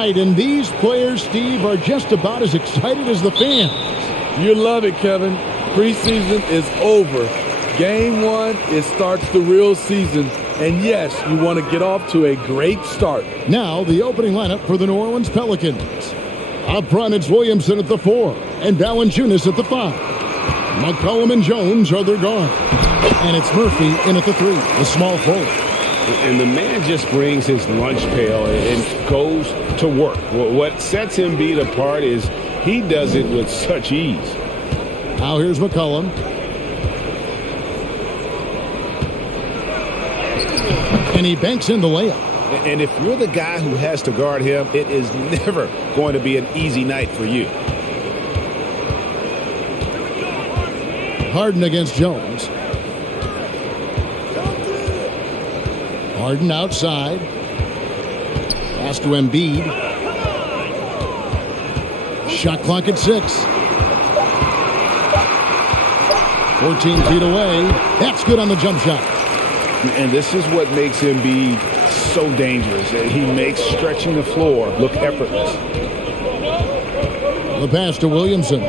night, and these players, Steve, are just about as excited as the fans. You love it, Kevin. Preseason is over. Game 1, it starts the real season. And yes, you want to get off to a great start. Now, the opening lineup for the New Orleans Pelicans. Up front, it's Williamson at the 4 and Valanciunas at the 5. McCollum and Jones are their guard. And it's Murphy in at the 3, the small forward. And the man just brings his lunch pail and goes to work. What sets Embiid apart is he does it with such ease. Now here's McCollum. And he banks in the layup. And if you're the guy who has to guard him, it is never going to be an easy night for you. Harden against Jones. Harden outside. Pass to Embiid. Shot clock at 6. 14 feet away. That's good on the jump shot. And this is what makes Embiid so dangerous. He makes stretching the floor look effortless. The pass to Williamson.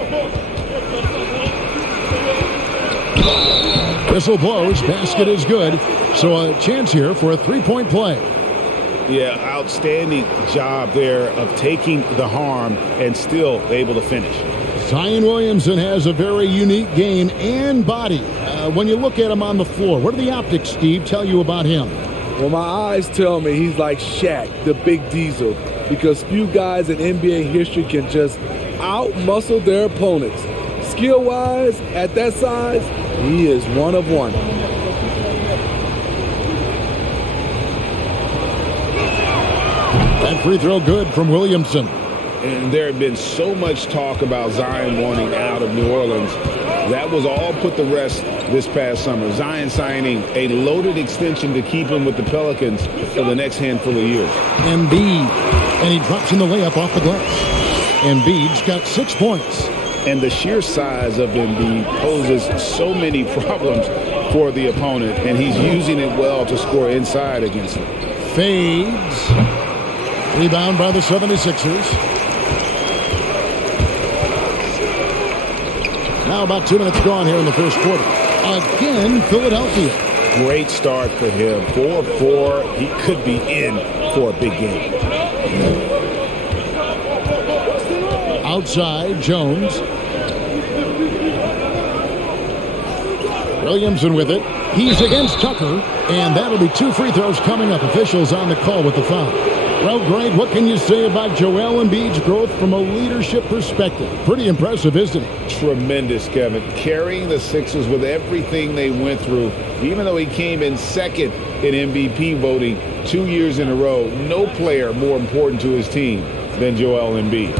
Whistle blows. Basket is good. So a chance here for a three-point play. Yeah, outstanding job there of taking the harm and still able to finish. Zion Williamson has a very unique game and body. When you look at him on the floor, what do the optics, Steve, tell you about him? Well, my eyes tell me he's like Shaq, the big diesel, because few guys in NBA history can just out-muscle their opponents. Skill-wise, at that size, he is one of one. That free throw good from Williamson. And there had been so much talk about Zion wanting out of New Orleans. That was all put to rest this past summer. Zion signing a loaded extension to keep him with the Pelicans for the next handful of years. Embiid, and he drops in the layup off the glass. Embiid's got 6 points. And the sheer size of Embiid poses so many problems for the opponent, and he's using it well to score inside against them. Fades. Rebound by the 76ers. Now about 2 minutes gone here in the first quarter. Again, Philadelphia. Great start for him. 4-4. He could be in for a big game. Outside, Jones. Williamson with it. He's against Tucker, and that'll be 2 free throws coming up. Officials on the call with the foul. Well, Greg, what can you say about Joel Embiid's growth from a leadership perspective? Pretty impressive, isn't it? Tremendous, Kevin. Carrying the Sixers with everything they went through, even though he came in second in MVP voting 2 years in a row, no player more important to his team than Joel Embiid.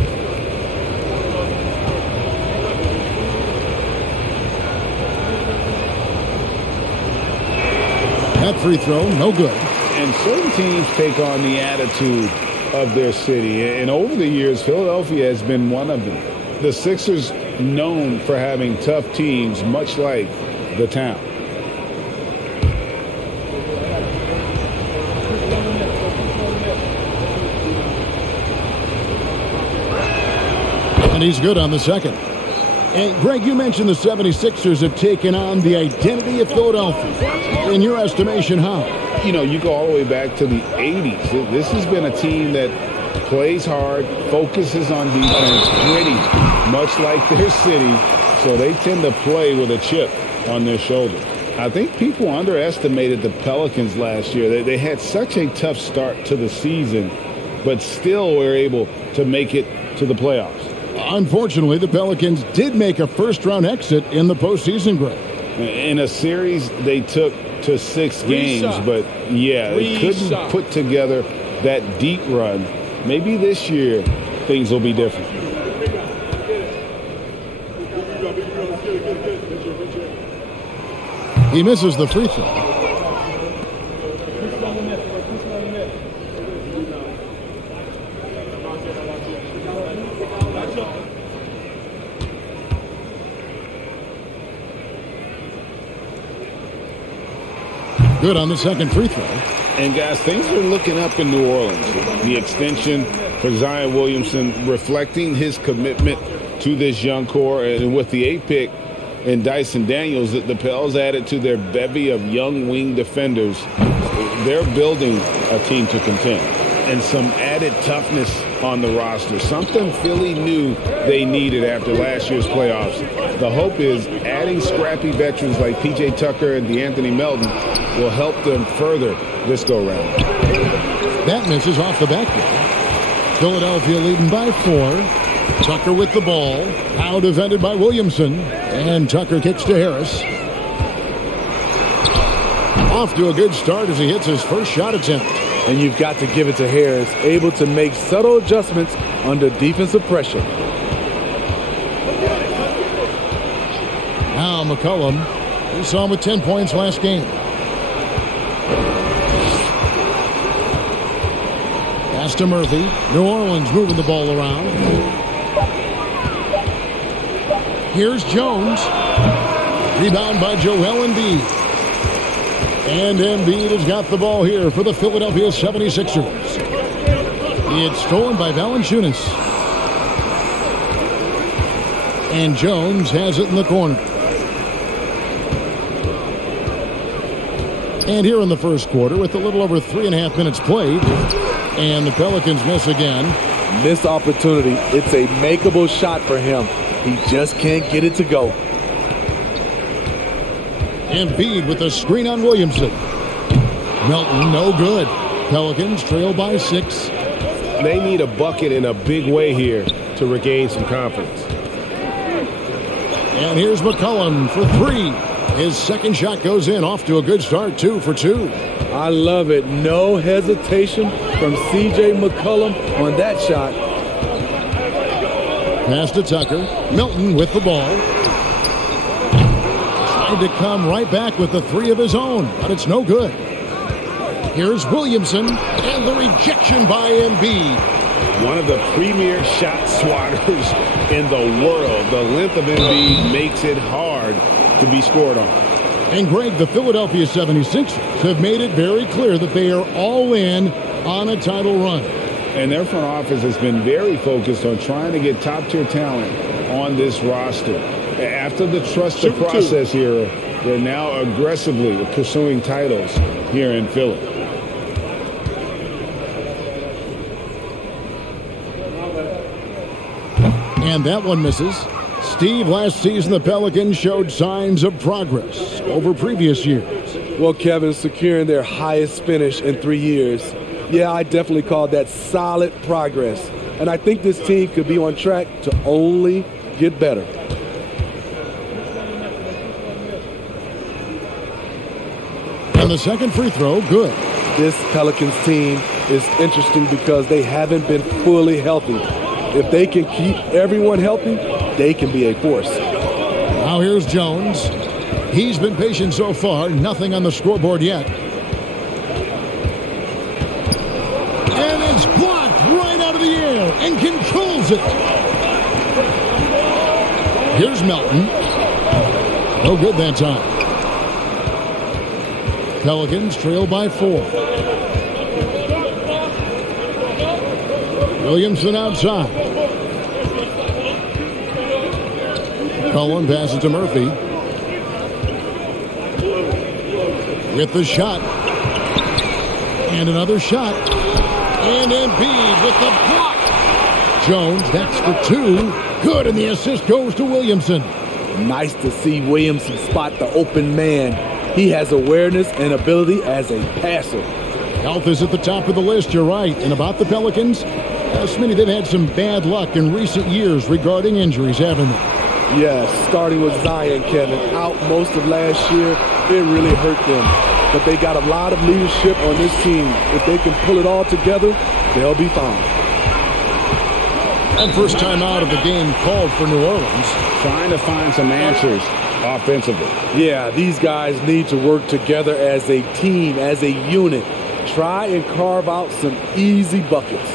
That free throw, no good. And certain teams take on the attitude of their city. And over the years, Philadelphia has been one of them. The Sixers known for having tough teams, much like the town. And he's good on the second. And Greg, you mentioned the 76ers have taken on the identity of Philadelphia. In your estimation, how? You know, you go all the way back to the 80s. This has been a team that plays hard, focuses on defense, gritty, much like their city. So they tend to play with a chip on their shoulder. I think people underestimated the Pelicans last year. They had such a tough start to the season, but still were able to make it to the playoffs. Unfortunately, the Pelicans did make a first-round exit in the postseason, Greg. In a series they took to 6 games, but yeah, they couldn't put together that deep run. Maybe this year things will be different. He misses the free throw. Good on the second free throw. And, guys, things are looking up in New Orleans. The extension for Zion Williamson reflecting his commitment to this young core. And with the 8th pick and Dyson Daniels, the Pels added to their bevy of young wing defenders. They're building a team to contend. And some added toughness on the roster. Something Philly knew they needed after last year's playoffs. The hope is adding scrappy veterans like P.J. Tucker and DeAnthony Melton will help them further this go-round. That misses off the backboard. Philadelphia leading by 4. Tucker with the ball. Now defended by Williamson. And Tucker kicks to Harris. Off to a good start as he hits his first shot attempt. And you've got to give it to Harris, able to make subtle adjustments under defensive pressure. Now McCollum. We saw him with 10 points last game. Pass to Murphy. New Orleans moving the ball around. Here's Jones. Rebound by Joel Embiid. And Embiid has got the ball here for the Philadelphia 76ers. It's stolen by Valanciunas. And Jones has it in the corner. And here in the first quarter with a little over 3.5 minutes played. And the Pelicans miss again. Missed opportunity. It's a makeable shot for him. He just can't get it to go. Embiid with a screen on Williamson. Melton, no good. Pelicans trail by 6. They need a bucket in a big way here to regain some confidence. And here's McCollum for 3. His second shot goes in, off to a good start, 2 for 2. I love it. No hesitation from C.J. McCollum on that shot. Pass to Tucker. Melton with the ball. Tried to come right back with the 3 of his own, but it's no good. Here's Williamson, and the rejection by Embiid. One of the premier shot swatters in the world. The length of Embiid makes it hard to be scored on. And Greg, the Philadelphia 76ers have made it very clear that they are all in on a title run. And their front office has been very focused on trying to get top-tier talent on this roster. After the trust the process era, they're now aggressively pursuing titles here in Philly. And that one misses. Steve, last season the Pelicans showed signs of progress over previous years. Well, Kevin, securing their highest finish in 3 years. Yeah, I definitely call that solid progress. And I think this team could be on track to only get better. And the second free throw, good. This Pelicans team is interesting because they haven't been fully healthy. If they can keep everyone healthy, they can be a force. Now here's Jones. He's been patient so far, nothing on the scoreboard yet. And it's blocked right out of the air and controls it. Here's Melton. No good that time. Pelicans trail by 4. Williamson outside. Cullen passes to Murphy. With the shot. And another shot. And Embiid with the block. Jones, that's for 2. Good, and the assist goes to Williamson. Nice to see Williamson spot the open man. He has awareness and ability as a passer. Health is at the top of the list, you're right. And about the Pelicans, Smitty, they've had some bad luck in recent years regarding injuries, haven't they? Yes, starting with Zion, Kevin, out most of last year, it really hurt them. But they got a lot of leadership on this team. If they can pull it all together, they'll be fine. And first time out of the game called for New Orleans. Trying to find some answers offensively. Yeah, these guys need to work together as a team, as a unit. Try and carve out some easy buckets.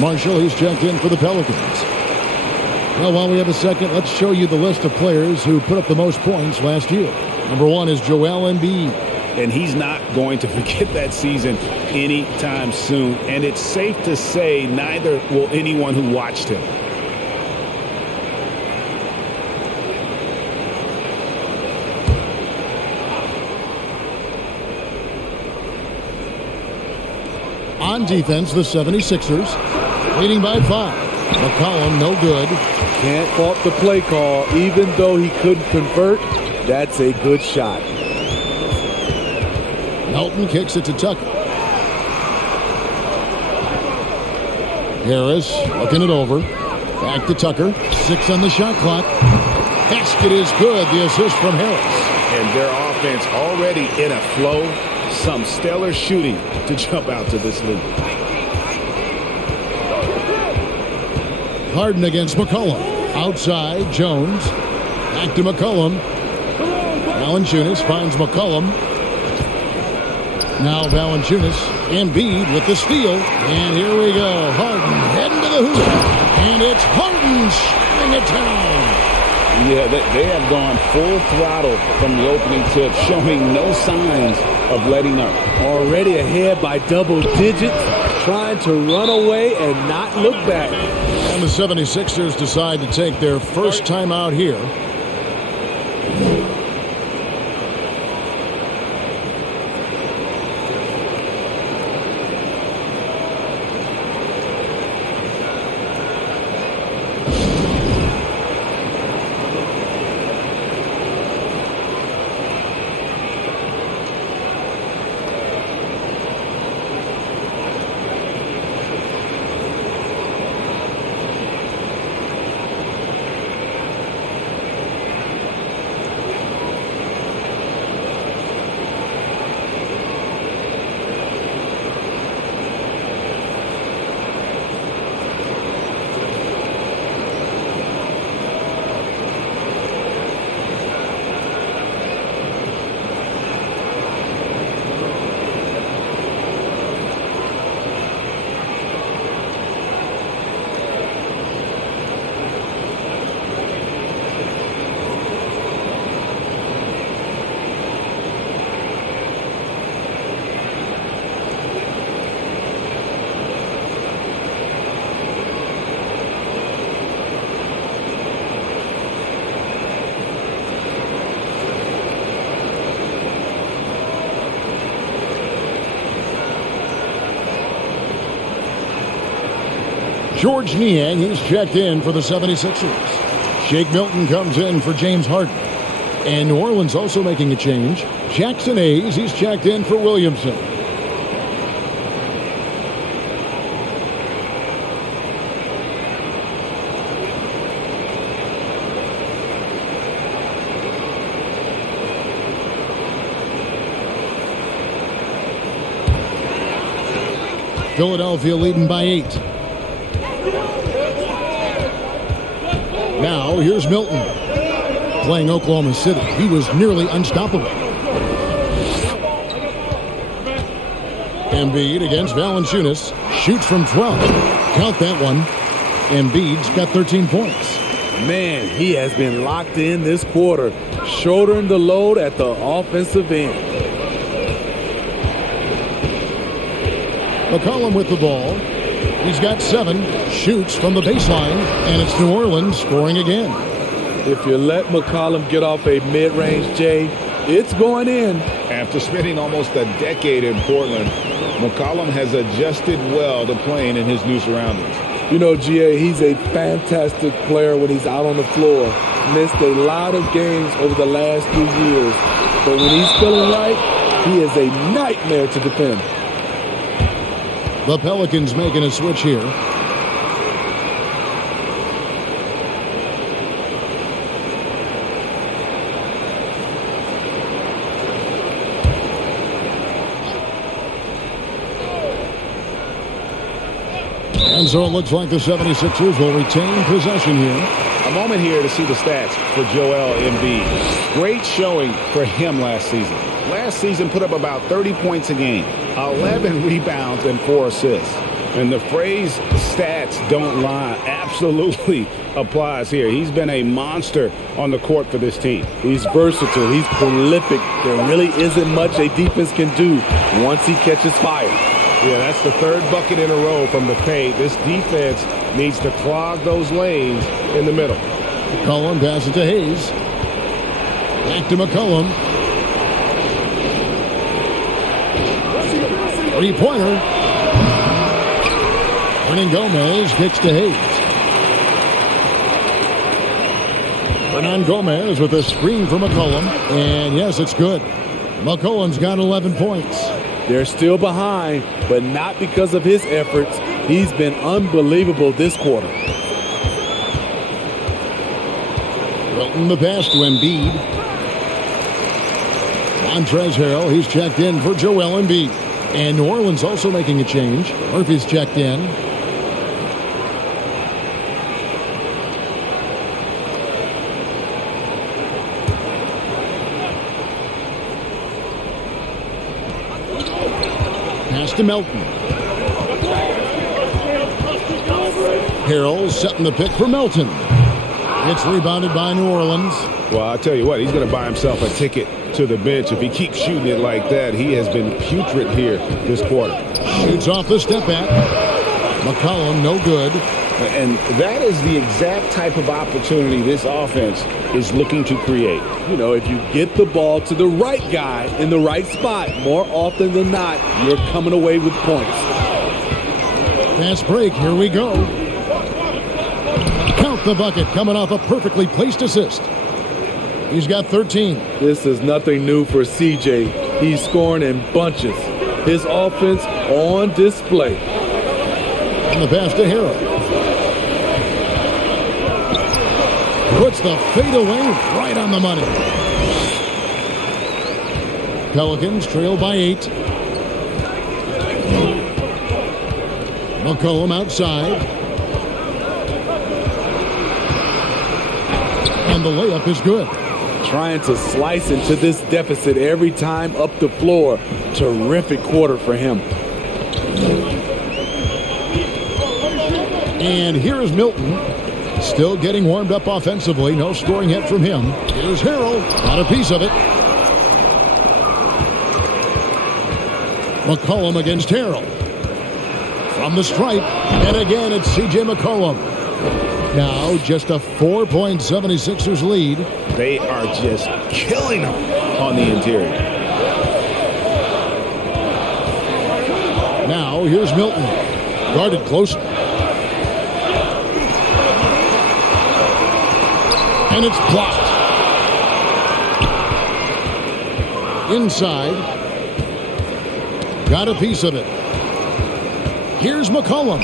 Marshall, he's checked in for the Pelicans. Well, while we have a second, let's show you the list of players who put up the most points last year. Number 1 is Joel Embiid. And he's not going to forget that season anytime soon. And it's safe to say neither will anyone who watched him. On defense, the 76ers leading by 5. McCollum, no good. Can't fault the play call. Even though he couldn't convert, that's a good shot. Melton kicks it to Tucker. Harris looking it over. Back to Tucker. 6 on the shot clock. Basket is good. The assist from Harris. And their offense already in a flow. Some stellar shooting to jump out to this lead. Harden against McCollum. Outside, Jones. Back to McCollum. Valanciunas finds McCollum. Now Valanciunas. Embiid with the steal. And here we go. Harden heading to the hoop. And it's Harden shutting it down. Yeah, they have gone full throttle from the opening tip, showing no signs of letting up. Already ahead by double digits, trying to run away and not look back. And the 76ers decide to take their first time out here. George Niang, he's checked in for the 76ers. Shake Milton comes in for James Harden. And New Orleans also making a change. Jackson Hayes, he's checked in for Williamson. Philadelphia leading by 8. Now, here's Milton. Playing Oklahoma City. He was nearly unstoppable. Embiid against Valanciunas. Shoots from 12. Count that one. Embiid's got 13 points. Man, he has been locked in this quarter, shouldering the load at the offensive end. McCollum with the ball. He's got 7, shoots from the baseline, and it's New Orleans scoring again. If you let McCollum get off a mid-range, Jay, it's going in. After spending almost a decade in Portland, McCollum has adjusted well to playing in his new surroundings. You know, GA, he's a fantastic player when he's out on the floor. Missed a lot of games over the last 2 years. But when he's feeling right, he is a nightmare to defend. The Pelicans making a switch here. And so it looks like the 76ers will retain possession here. A moment here to see the stats for Joel Embiid. Great showing for him last season. Last season put up about 30 points a game, 11 rebounds, and 4 assists. And the phrase stats don't lie absolutely applies here. He's been a monster on the court for this team. He's versatile. He's prolific. There really isn't much a defense can do once he catches fire. Yeah, that's the third bucket in a row from the paint. This defense needs to clog those lanes in the middle. McCollum passes to Hayes. Back to McCollum. Three-pointer. Hernan Gomez kicks to Hayes. Hernan Gomez with a screen for McCollum. And yes, it's good. McCollum's got 11 points. They're still behind, but not because of his efforts. He's been unbelievable this quarter. Wilton the pass to Embiid. Montrezl Harrell, he's checked in for Joel Embiid. And New Orleans also making a change. Murphy's checked in. Pass to Melton. Harrell setting the pick for Melton. It's rebounded by New Orleans. Well, I'll tell you what, he's going to buy himself a ticket to the bench. If he keeps shooting it like that, he has been putrid here this quarter. Shoots off the step back. McCollum, no good. And that is the exact type of opportunity this offense is looking to create. You know, if you get the ball to the right guy in the right spot, more often than not, you're coming away with points. Fast break, here we go. Count the bucket, coming off a perfectly placed assist. He's got 13. This is nothing new for CJ. He's scoring in bunches. His offense on display. And the pass to Harrell. Puts the fadeaway right on the money. Pelicans trail by 8. McCollum outside. And the layup is good. Trying to slice into this deficit every time up the floor. Terrific quarter for him. And here is Milton. Still getting warmed up offensively. No scoring yet from him. Here's Harrell. Got a piece of it. McCollum against Harrell. From the stripe. And again, it's C.J. McCollum. Now just a 4-point 76ers lead. They are just killing them on the interior. Now here's Milton. Guarded closely. And it's blocked. Inside. Got a piece of it. Here's McCollum.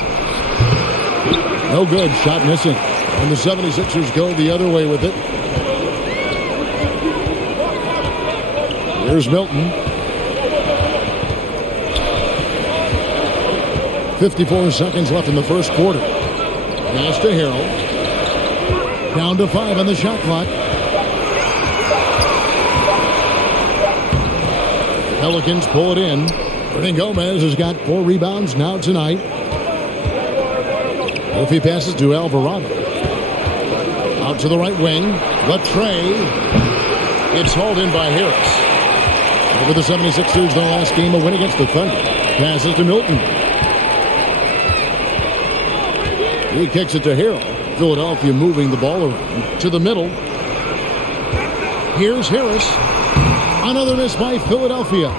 No good. Shot missing. And the 76ers go the other way with it. Here's Milton. 54 seconds left in the first quarter. Pass to Harrell. Down to 5 on the shot clock. Pelicans pull it in. Hernan Gomez has got 4 rebounds now tonight. Murphy passes to Alvarado. Out to the right wing. The tray. It's hauled in by Harris. Over the 76ers, their last game, a win against the Thunder. Passes to Milton. He kicks it to Harrell. Philadelphia moving the ball around to the middle. Here's Harris. Another miss by Philadelphia.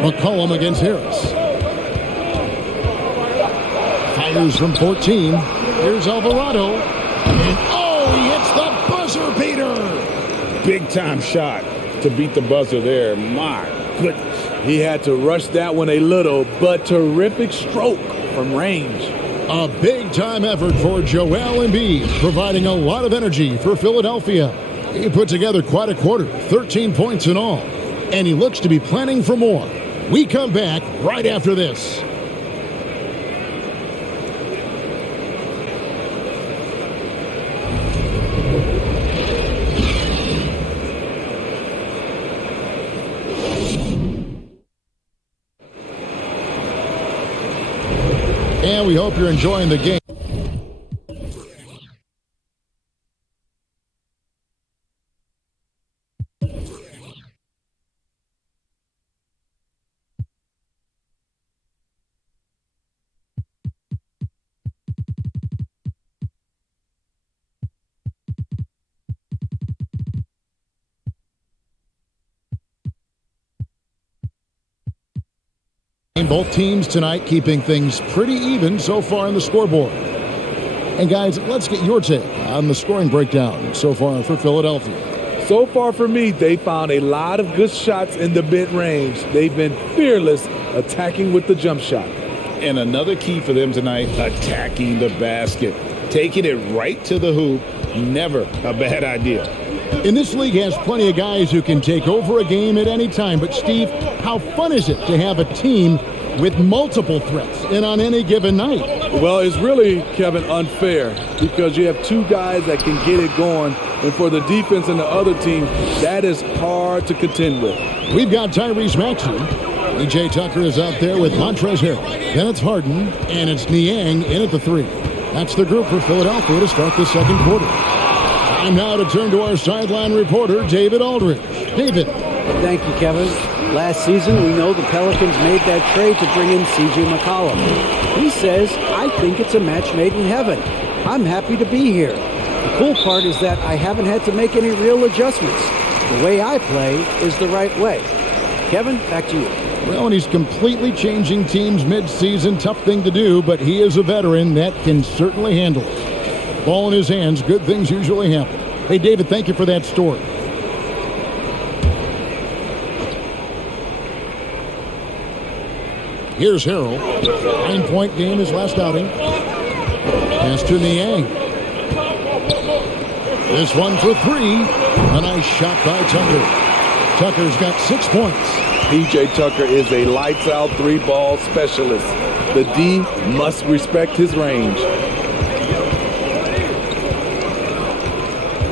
McCollum against Harris. Fires from 14. Here's Alvarado. And he hits the buzzer beater. Big time shot to beat the buzzer there. My goodness. He had to rush that one a little, but terrific stroke from range. A big-time effort for Joel Embiid, providing a lot of energy for Philadelphia. He put together quite a quarter, 13 points in all, and he looks to be planning for more. We come back right after this. we hope you're enjoying the game. Both teams tonight keeping things pretty even so far on the scoreboard. And guys, let's get your take on the scoring breakdown so far for Philadelphia. So far for me, they found a lot of good shots in the mid-range. They've been fearless attacking with the jump shot. And another key for them tonight, attacking the basket. Taking it right to the hoop, never a bad idea. And this league has plenty of guys who can take over a game at any time. But, Steve, how fun is it to have a team with multiple threats in on any given night? Well, it's really, Kevin, unfair because you have two guys that can get it going. And for the defense and the other team, that is hard to contend with. We've got Tyrese Maxey. E.J. Tucker is out there with Montrezl Harrell. Then it's Harden, and it's Niang in at the 3. That's the group for Philadelphia to start the second quarter. Time now to turn to our sideline reporter, David Aldridge. David. Thank you, Kevin. Last season, we know the Pelicans made that trade to bring in C.J. McCollum. He says, I think it's a match made in heaven. I'm happy to be here. The cool part is that I haven't had to make any real adjustments. The way I play is the right way. Kevin, back to you. Well, and he's completely changing teams mid-season. Tough thing to do, but he is a veteran that can certainly handle it. Ball in his hands, good things usually happen. Hey, David, thank you for that story. Here's Harrell. 9-point game his last outing. Pass to Niang. This one for 3. A nice shot by Tucker. Tucker's got 6 points. P.J. Tucker is a lights-out three-ball specialist. The D must respect his range.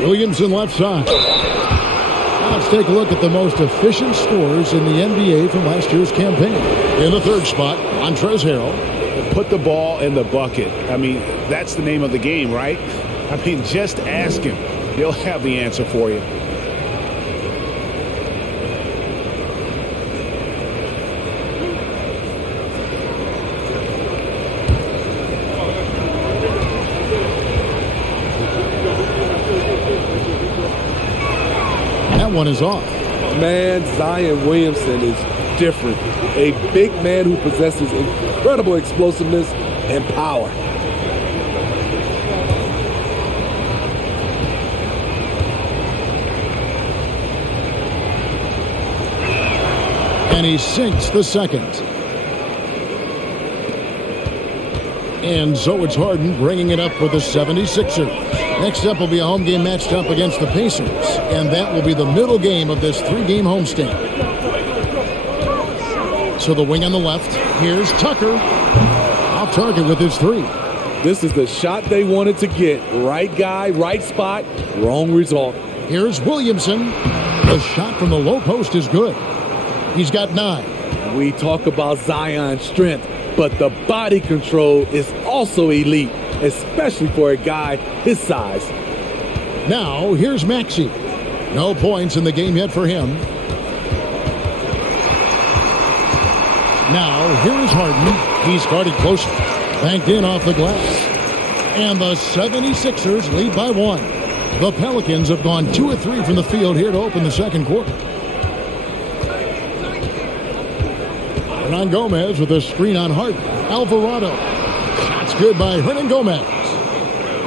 Williamson left side. Now let's take a look at the most efficient scorers in the NBA from last year's campaign. In the third spot, Montrezl Harrell. Put the ball in the bucket. I mean, that's the name of the game, right? I mean, just ask him. He'll have the answer for you. That one is off. Man, Zion Williamson is different. A big man who possesses incredible explosiveness and power. And he sinks the second. And so it's Harden bringing it up for the 76ers. Next up will be a home game matched up against the Pacers. And that will be the middle game of this 3-game homestand. So the wing on the left. Here's Tucker. Off target with his 3. This is the shot they wanted to get. Right guy, right spot, wrong result. Here's Williamson. The shot from the low post is good. He's got 9. We talk about Zion's strength, but the body control is also elite, especially for a guy his size. Now, here's Maxey. No points in the game yet for him. Now, here is Harden. He's guarded closely. Banked in off the glass. And the 76ers lead by 1. The Pelicans have gone 2 of 3 from the field here to open the second quarter. Hernan Gomez with a screen on Harden. Alvarado. That's good by Hernan Gomez.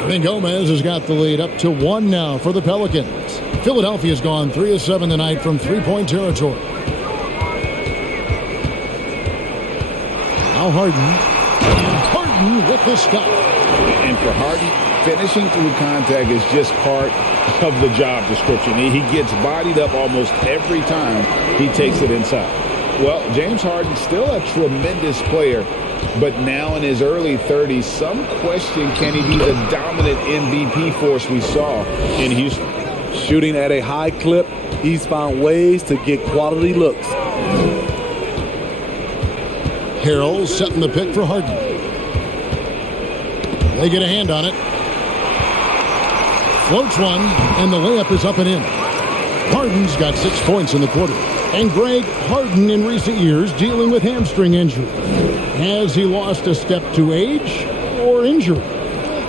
Hernan Gomez has got the lead up to 1 now for the Pelicans. Philadelphia's gone 3 of 7 tonight from three-point territory. Now Harden. And Harden with the stop. And for Harden, finishing through contact is just part of the job description. He gets bodied up almost every time he takes it inside. Well, James Harden's still a tremendous player, but now in his early 30s, some question, can he be the dominant MVP force we saw in Houston? Shooting at a high clip, he's found ways to get quality looks. Harrell setting the pick for Harden. They get a hand on it. Floats one, and the layup is up and in. Harden's got 6 points in the quarter. And Greg, Harden in recent years dealing with hamstring injury. Has he lost a step to age or injury?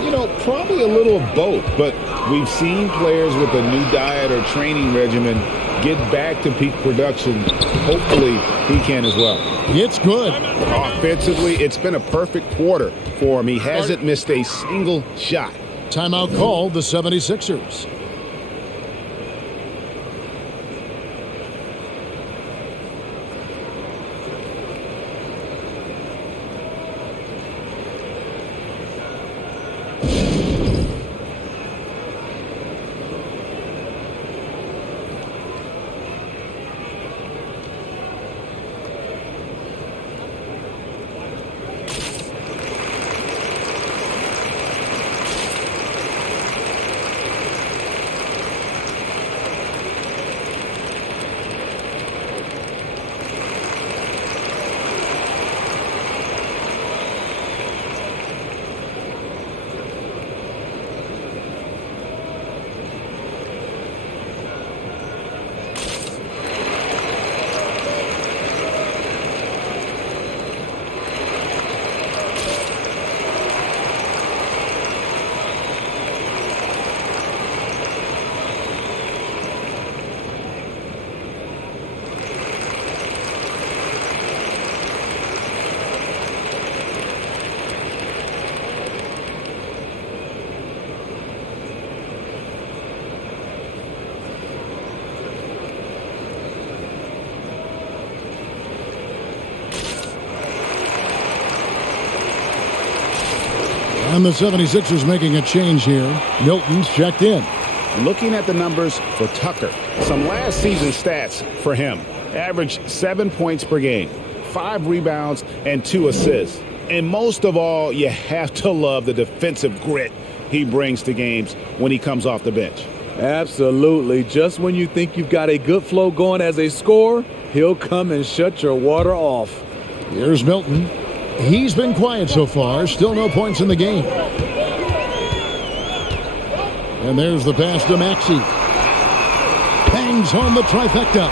You know, probably a little of both, but we've seen players with a new diet or training regimen get back to peak production. Hopefully, he can as well. It's good. Offensively, it's been a perfect quarter for him. He hasn't missed a single shot. Timeout called the 76ers. And the 76ers making a change here. Milton's checked in. Looking at the numbers for Tucker, some last season stats for him. Averaged 7 points per game, 5 rebounds, and 2 assists. And most of all, you have to love the defensive grit he brings to games when he comes off the bench. Absolutely. Just when you think you've got a good flow going as a scorer, he'll come and shut your water off. Here's Milton. He's been quiet so far. Still no points in the game. And there's the pass to Maxey. Bangs home the trifecta.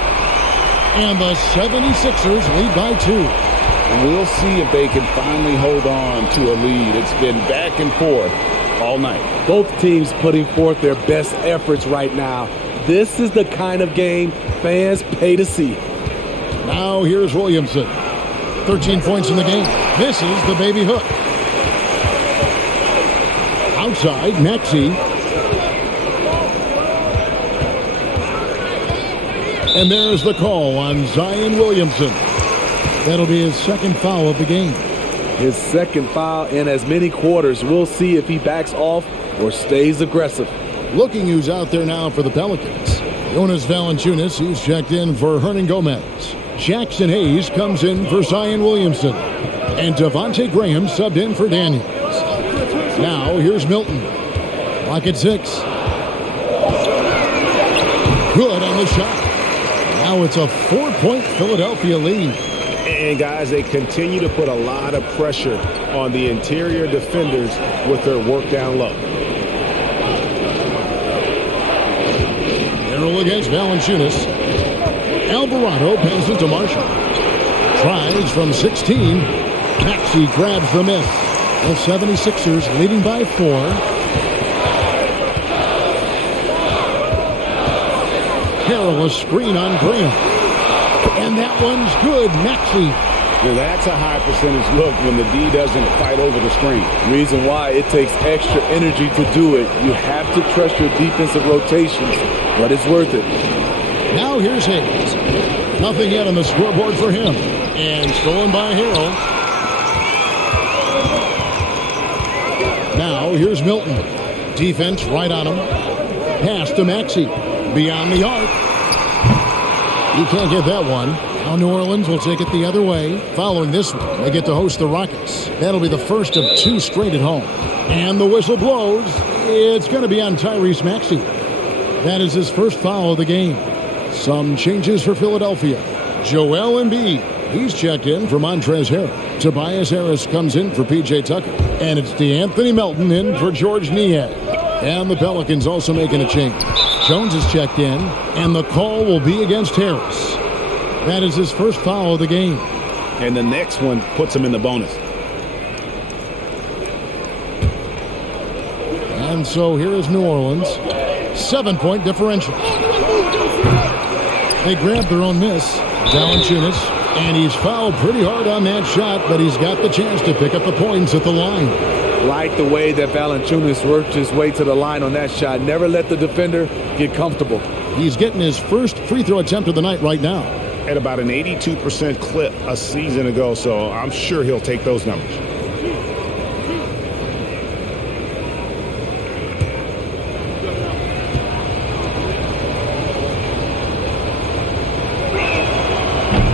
And the 76ers lead by 2. We'll see if they can finally hold on to a lead. It's been back and forth all night. Both teams putting forth their best efforts right now. This is the kind of game fans pay to see. Now here's Williamson. 13 points in the game. Misses the baby hook. Outside, Maxey. And there's the call on Zion Williamson. That'll be his second foul of the game. His second foul in as many quarters. We'll see if he backs off or stays aggressive. Looking who's out there now for the Pelicans. Jonas Valanciunas, he's checked in for Hernan Gomez. Jackson Hayes comes in for Zion Williamson. And Devontae Graham subbed in for Daniels. Now here's Milton. Clock at 6. Good on the shot. Now it's a 4-point Philadelphia lead. And guys, they continue to put a lot of pressure on the interior defenders with their work down low. Merrill against Valanciunas. Alvarado passes to Marshall. Tries from 16. Maxey grabs the miss. The 76ers leading by 4. Harrell a screen on Graham. And that one's good. Maxey. Now that's a high percentage look when the D doesn't fight over the screen. Reason why it takes extra energy to do it. You have to trust your defensive rotations, but it's worth it. Now here's Hayes. Nothing yet on the scoreboard for him. And stolen by Harrell. Now here's Milton. Defense right on him. Pass to Maxey. Beyond the arc. You can't get that one. Now New Orleans will take it the other way. Following this one, they get to host the Rockets. That'll be the first of 2 straight at home. And the whistle blows. It's going to be on Tyrese Maxey. That is his first foul of the game. Some changes for Philadelphia. Joel Embiid. He's checked in for Montrezl Harrell. Tobias Harris comes in for P.J. Tucker. And it's DeAnthony Melton in for George Niang. And the Pelicans also making a change. Jones is checked in, and the call will be against Harris. That is his first foul of the game. And the next one puts him in the bonus. And so here is New Orleans. 7-point differential. They grabbed their own miss. Valanciunas, and he's fouled pretty hard on that shot, but he's got the chance to pick up the points at the line. Like the way that Valanciunas worked his way to the line on that shot. Never let the defender get comfortable. He's getting his first free throw attempt of the night right now. At about an 82% clip a season ago, so I'm sure he'll take those numbers.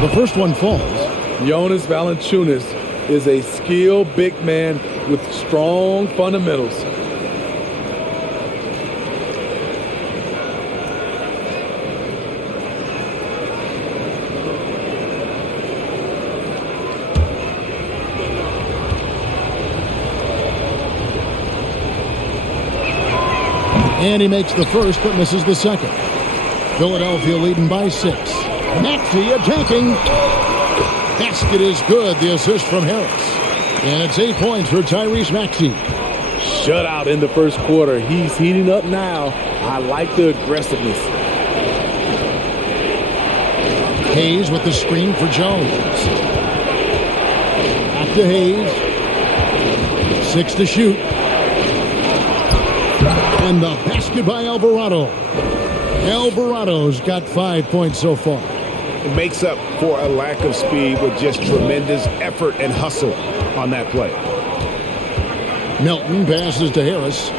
The first one falls. Jonas Valanciunas is a skilled big man with strong fundamentals. And he makes the first, but misses the second. Philadelphia leading by 6. Maxey attacking. Basket is good. The assist from Harris. And it's 8 points for Tyrese Maxey. Shutout in the first quarter. He's heating up now. I like the aggressiveness. Hayes with the screen for Jones. Back to Hayes. 6 to shoot. And the basket by Alvarado. Alvarado's got 5 points so far. It makes up for a lack of speed with just tremendous effort and hustle on that play. Melton passes to Harris.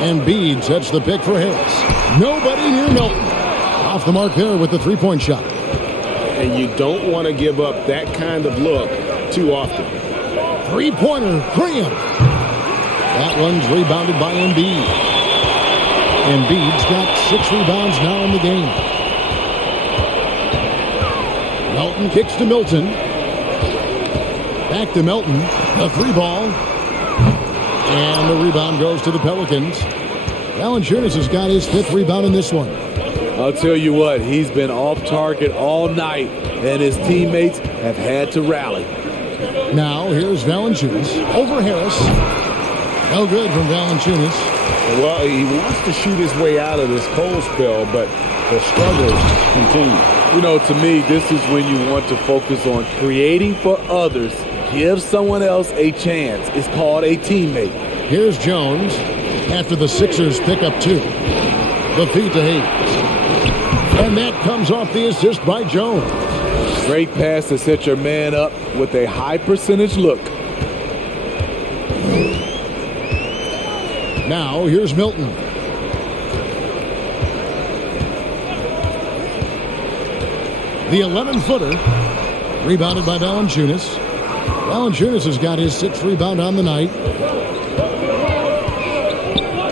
Embiid sets the pick for Harris. Nobody near Melton. Off the mark there with the three-point shot. And you don't want to give up that kind of look too often. Three-pointer, Graham. That one's rebounded by Embiid. Embiid's got 6 rebounds now in the game. Melton kicks to Milton. Back to Melton. A 3-ball. And the rebound goes to the Pelicans. Valanciunas has got his 5th rebound in this one. I'll tell you what, he's been off target all night, and his teammates have had to rally. Now, here's Valanciunas over Harris. No good from Valanciunas. Well, he wants to shoot his way out of this cold spell, but the struggles continue. You know, to me, this is when you want to focus on creating for others. Give someone else a chance. It's called a teammate. Here's Jones after the Sixers pick up 2. The feed to Hayes. And that comes off the assist by Jones. Great pass to set your man up with a high percentage look. Now, here's Milton. The 11-footer, rebounded by Valanciunas. Valanciunas has got his 6th rebound on the night.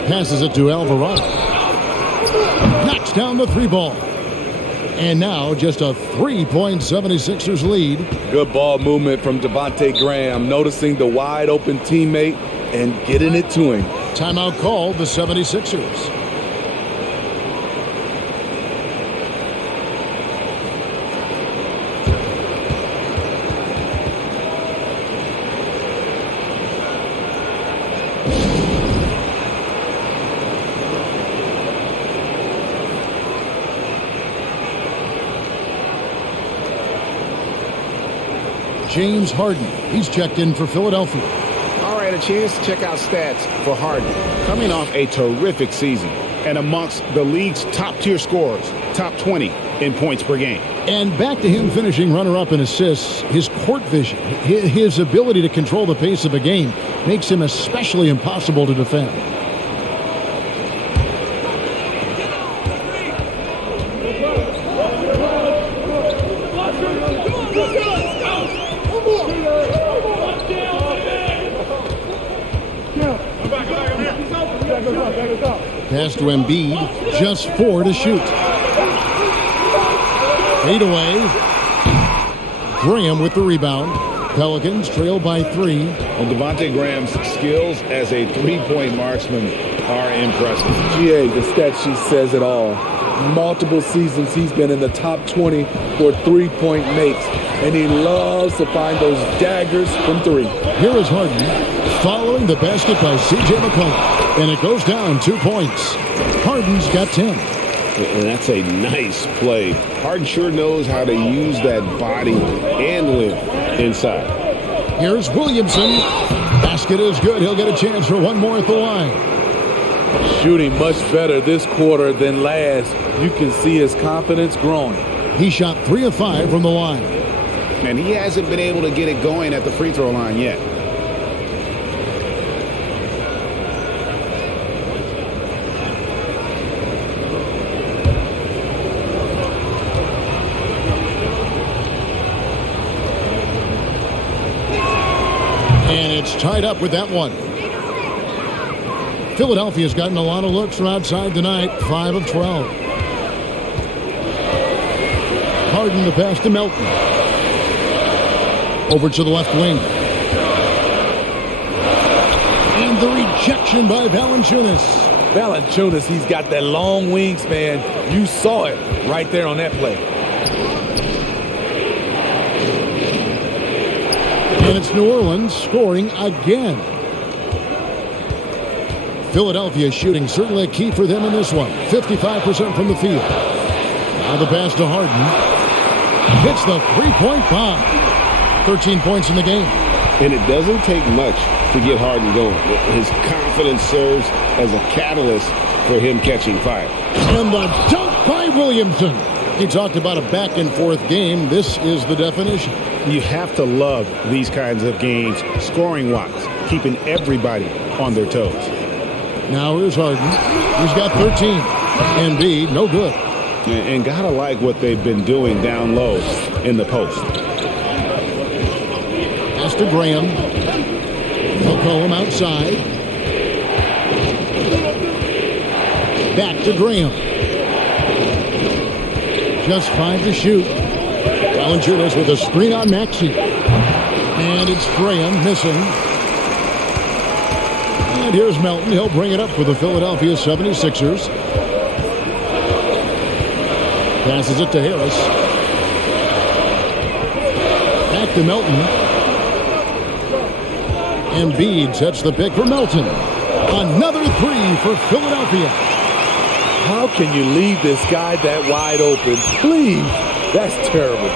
Passes it to Alvarado. Knocks down the 3-ball. And now just a 3-point 76ers lead. Good ball movement from Devontae Graham, noticing the wide open teammate and getting it to him. Timeout called the 76ers. James Harden, he's checked in for Philadelphia. All right, a chance to check out stats for Harden. Coming off a terrific season And amongst the league's top-tier scorers, top 20 in points per game. And back to him finishing runner-up in assists, his court vision, his ability to control the pace of a game makes him especially impossible to defend. Pass to Embiid, just 4 to shoot. Fade away. Graham with the rebound. Pelicans trail by 3. Well, Devontae Graham's skills as a three-point marksman are impressive. GA, the stat sheet says it all. Multiple seasons he's been in the top 20 for three-point makes, and he loves to find those daggers from 3. Here is Harden following the basket by C.J. McCollum, and it goes down 2 points. Harden's got 10. And that's a nice play. Harden sure knows how to use that body and length inside. Here's Williamson. Basket is good. He'll get a chance for one more at the line. Shooting much better this quarter than last. You can see his confidence growing. He shot 3 of 5 from the line. And he hasn't been able to get it going at the free throw line yet. And it's tied up with that one. Philadelphia's gotten a lot of looks from outside tonight, 5 of 12. Harden the pass to Melton. Over to the left wing. And the rejection by Valanciunas. Valanciunas, he's got that long wingspan. You saw it right there on that play. And it's New Orleans scoring again. Philadelphia shooting certainly a key for them in this one. 55% from the field. Now the pass to Harden. Hits the three-point bomb. 13 points in the game. And it doesn't take much to get Harden going. His confidence serves as a catalyst for him catching fire. And the dunk by Williamson. He talked about a back-and-forth game. This is the definition. You have to love these kinds of games, scoring-wise, keeping everybody on their toes. Now here's Harden. He's got 13. Embiid, no good. And gotta like what they've been doing down low in the post. Pass to Graham. McCollum outside. Back to Graham. Just 5 to shoot. Valanciunas with a screen on Maxey. And it's Graham missing. And here's Melton. He'll bring it up for the Philadelphia 76ers. Passes it to Harris. Back to Melton. Embiid sets the pick for Melton. Another 3 for Philadelphia. How can you leave this guy that wide open? Please. That's terrible.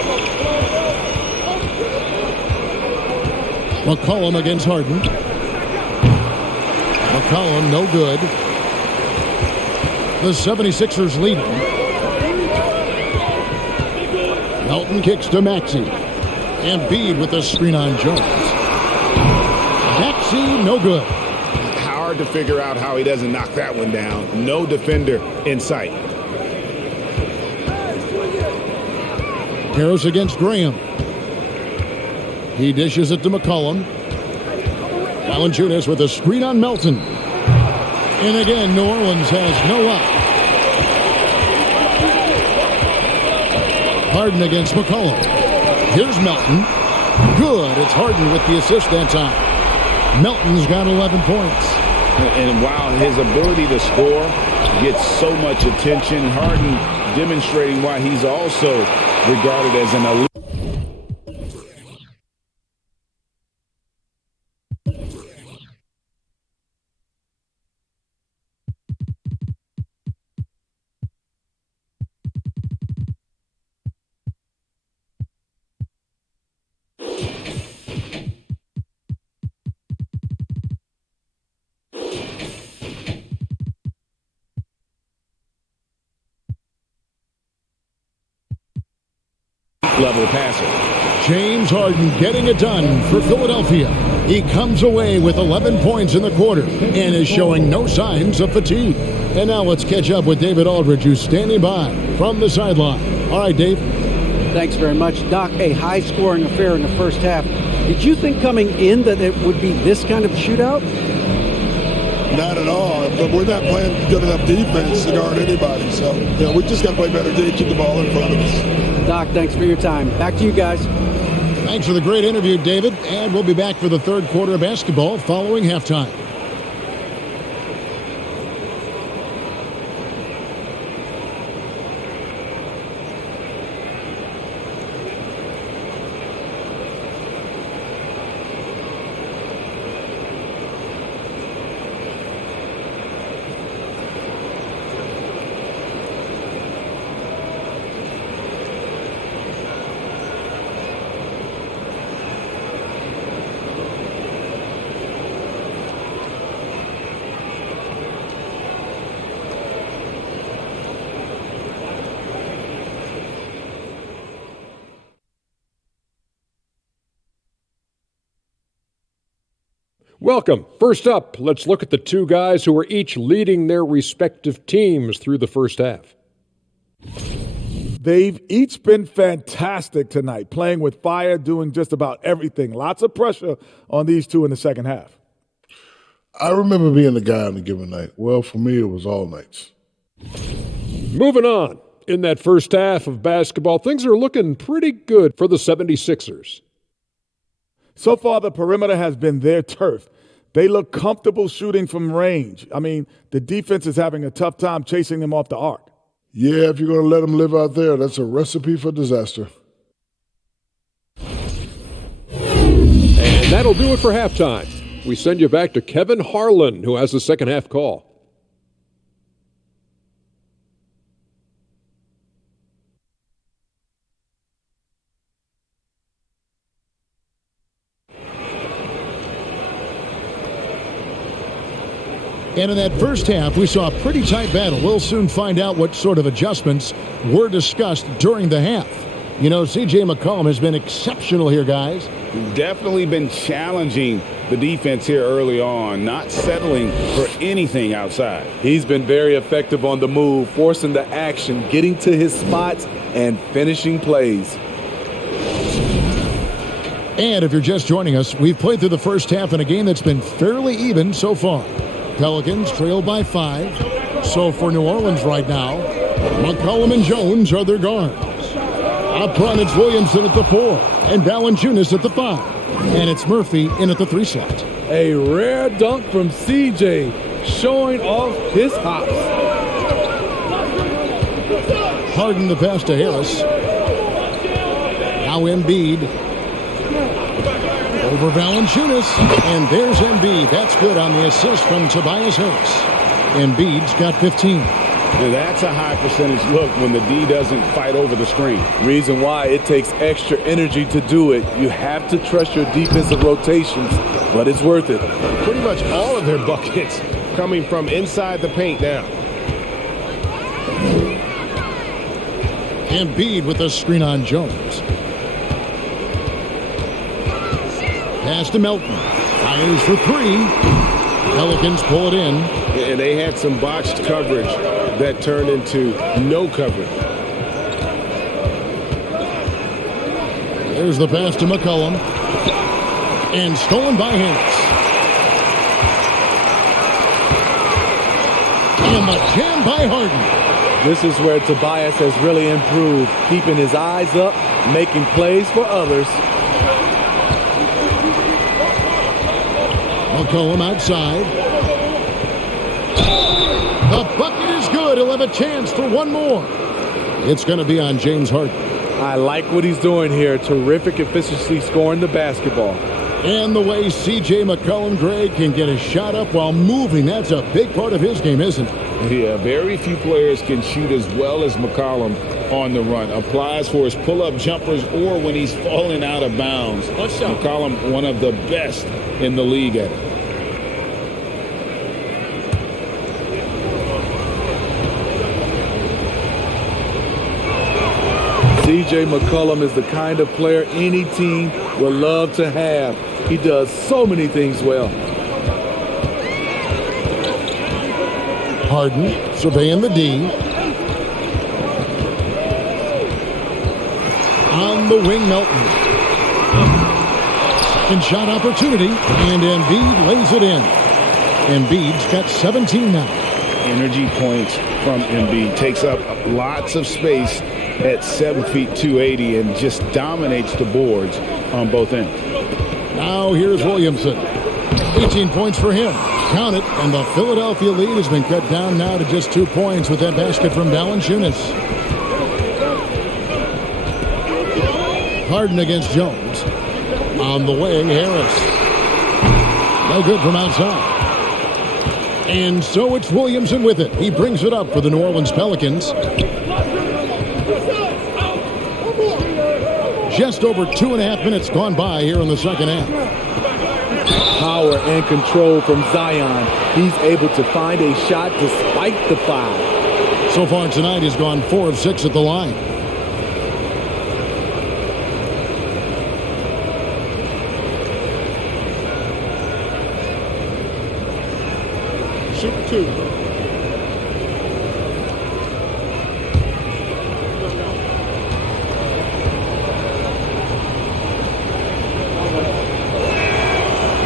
McCollum against Harden. McCollum, no good. The 76ers lead. Melton kicks to Maxey. Embiid with the screen on Jones. Maxey, no good. Hard to figure out how he doesn't knock that one down. No defender in sight. Harris against Graham. He dishes it to McCollum. Valanciunas with a screen on Melton. And again, New Orleans has no luck. Harden against McCollum. Here's Melton. Good. It's Harden with the assist that time. Melton's got 11 points. And while his ability to score gets so much attention, Harden demonstrating why he's also regarded as an elite. level passer. James Harden getting it done for Philadelphia. He comes away with 11 points in the quarter and is showing no signs of fatigue. And now let's catch up with David Aldridge, who's standing by from the sideline. All right, Dave. Thanks very much, Doc. A high-scoring affair in the first half. Did you think coming in that it would be this kind of shootout? Not at all, but we're not playing good enough defense to guard anybody. So, we just got to play better D, keep the ball in front of us. Doc, thanks for your time. Back to you guys. Thanks for the great interview, David. And we'll be back for the third quarter of basketball following halftime. Welcome. First up, let's look at the two guys who are each leading their respective teams through the first half. They've each been fantastic tonight, playing with fire, doing just about everything. Lots of pressure on these two in the second half. I remember being the guy on a given night. Well, for me, it was all nights. Moving on. In that first half of basketball, things are looking pretty good for the 76ers. So far, the perimeter has been their turf. They look comfortable shooting from range. I mean, the defense is having a tough time chasing them off the arc. Yeah, if you're going to let them live out there, that's a recipe for disaster. And that'll do it for halftime. We send you back to Kevin Harlan, who has the second half call. And in that first half, we saw a pretty tight battle. We'll soon find out what sort of adjustments were discussed during the half. You know, C.J. McCollum has been exceptional here, guys. Definitely been challenging the defense here early on, not settling for anything outside. He's been very effective on the move, forcing the action, getting to his spots, and finishing plays. And if you're just joining us, we've played through the first half in a game that's been fairly even so far. Pelicans trail by 5. So for New Orleans right now, McCollum and Jones are their guards. Up front, it's Williamson at the 4, and Valanciunas at the 5. And it's Murphy in at the 3 slot. A rare dunk from CJ, showing off his hops. Harden the pass to Harris. Now Embiid. Over Valanciunas, and there's Embiid. That's good on the assist from Tobias Harris. Embiid's got 15. Now that's a high percentage look when the D doesn't fight over the screen. Reason why it takes extra energy to do it. You have to trust your defensive rotations, but it's worth it. Pretty much all of their buckets coming from inside the paint now. Embiid with a screen on Jones. Pass to Melton. Fires for 3. Pelicans pull it in. And they had some botched coverage that turned into no coverage. There's the pass to McCollum. And stolen by Harris. And the jam by Harden. This is where Tobias has really improved, keeping his eyes up, making plays for others. McCollum outside. The bucket is good. He'll have a chance for one more. It's going to be on James Harden. I like what he's doing here. Terrific efficiency scoring the basketball. And the way C.J. McCollum, Greg, can get a shot up while moving, that's a big part of his game, isn't it? Yeah, very few players can shoot as well as McCollum on the run. Applies for his pull-up jumpers or when he's falling out of bounds. McCollum, one of the best in the league at it. C.J. McCollum is the kind of player any team would love to have. He does so many things well. Harden surveying the D. On the wing, Melton. Second shot opportunity, and Embiid lays it in. Embiid's got 17 now. Energy points from Embiid. Takes up lots of space at 7 feet 280 and just dominates the boards on both ends. Now here's Williamson. 18 points for him. Count it, and the Philadelphia lead has been cut down now to just 2 points with that basket from Valanciunas. Harden against Jones. On the wing, Harris. No good from outside. And so it's Williamson with it. He brings it up for the New Orleans Pelicans. Just over 2.5 minutes gone by here in the second half. Power and control from Zion. He's able to find a shot despite the foul. So far tonight, he's gone 4 of 6 at the line. Shoot 2.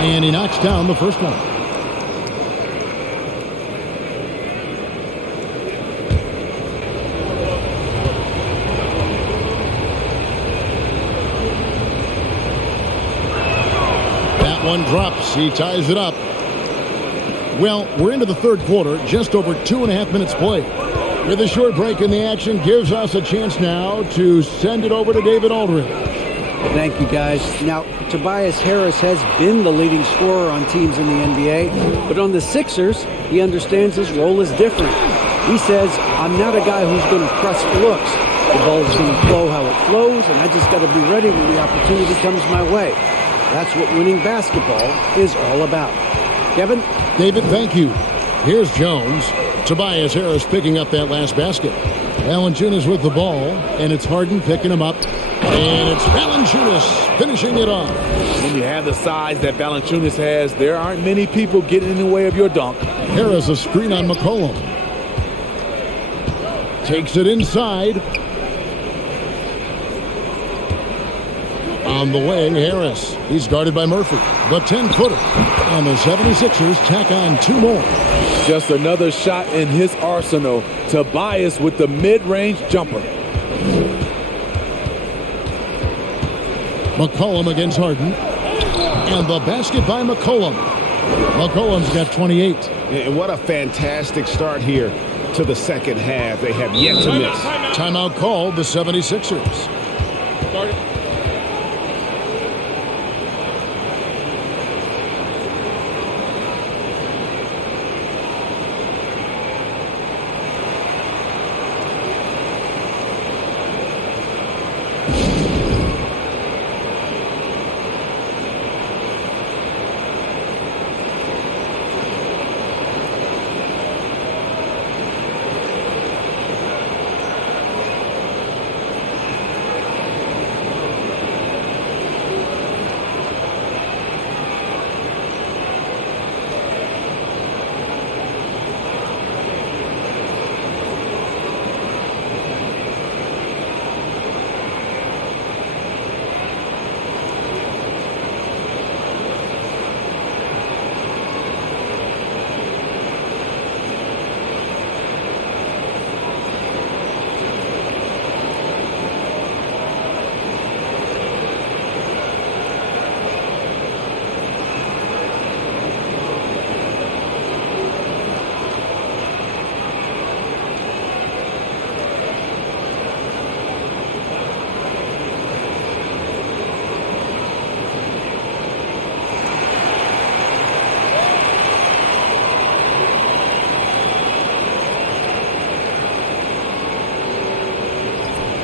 And he knocks down the first one. That one drops. He ties it up. Well, we're into the third quarter, just over 2.5 minutes played. With a short break in the action, gives us a chance now to send it over to David Aldridge. Thank you, guys. Now, Tobias Harris has been the leading scorer on teams in the NBA, but on the Sixers, he understands his role is different. He says, I'm not a guy who's going to press for looks. The ball is going to flow how it flows, and I just got to be ready when the opportunity comes my way. That's what winning basketball is all about. Kevin? David, thank you. Here's Jones. Tobias Harris picking up that last basket. Valanciunas with the ball, and it's Harden picking him up. And it's Valanciunas finishing it off. When you have the size that Valanciunas has, there aren't many people getting in the way of your dunk. Harris a screen on McCollum. Takes it inside. On the wing, Harris. He's guarded by Murphy. The 10-footer. And the 76ers tack on 2 more. Just another shot in his arsenal. Tobias with the mid-range jumper. McCollum against Harden. And the basket by McCollum. McCollum's got 28. And what a fantastic start here to the second half. They have yet to miss. Timeout called the 76ers.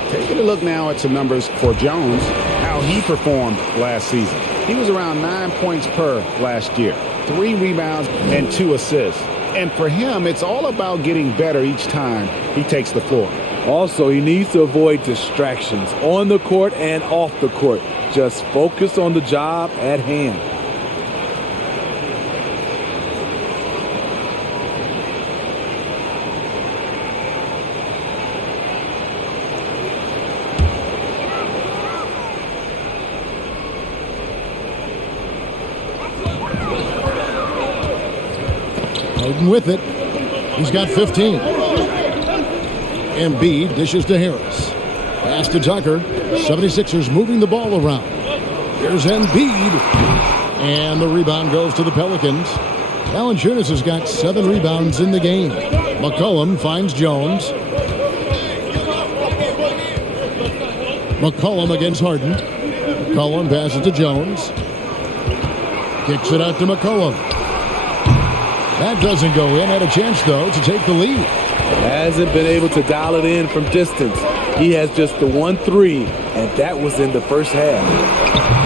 Taking a look now at some numbers for Jones, how he performed last season. He was around 9 points per last year, 3 rebounds and 2 assists. And for him, it's all about getting better each time he takes the floor. Also, he needs to avoid distractions on the court and off the court. Just focus on the job at hand. Harden with it. He's got 15. Embiid dishes to Harris. Pass to Tucker. 76ers moving the ball around. Here's Embiid. And the rebound goes to the Pelicans. Valanciunas has got 7 rebounds in the game. McCollum finds Jones. McCollum against Harden. McCollum passes to Jones. Kicks it out to McCollum. That doesn't go in. Had a chance, though, to take the lead. Hasn't been able to dial it in from distance. He has just the 1-3, and that was in the first half.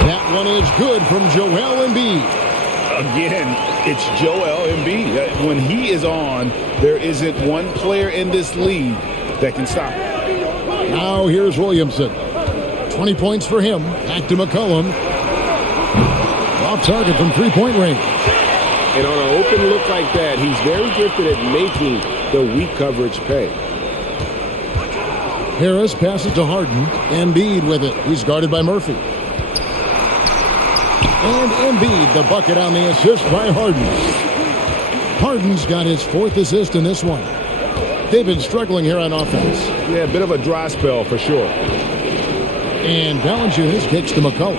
That one is good from Joel Embiid. Again, it's Joel Embiid. When he is on, there isn't one player in this league that can stop him. Now here's Williamson. 20 points for him. Back to McCollum. Off target from three-point range. And on an open look like that, he's very gifted at making the weak coverage pay. Harris passes to Harden. Embiid with it. He's guarded by Murphy. And Embiid, the bucket on the assist by Harden. Harden's got his 4th assist in this one. They've been struggling here on offense. Yeah, a bit of a dry spell for sure. And Valanciunas kicks to McCollum.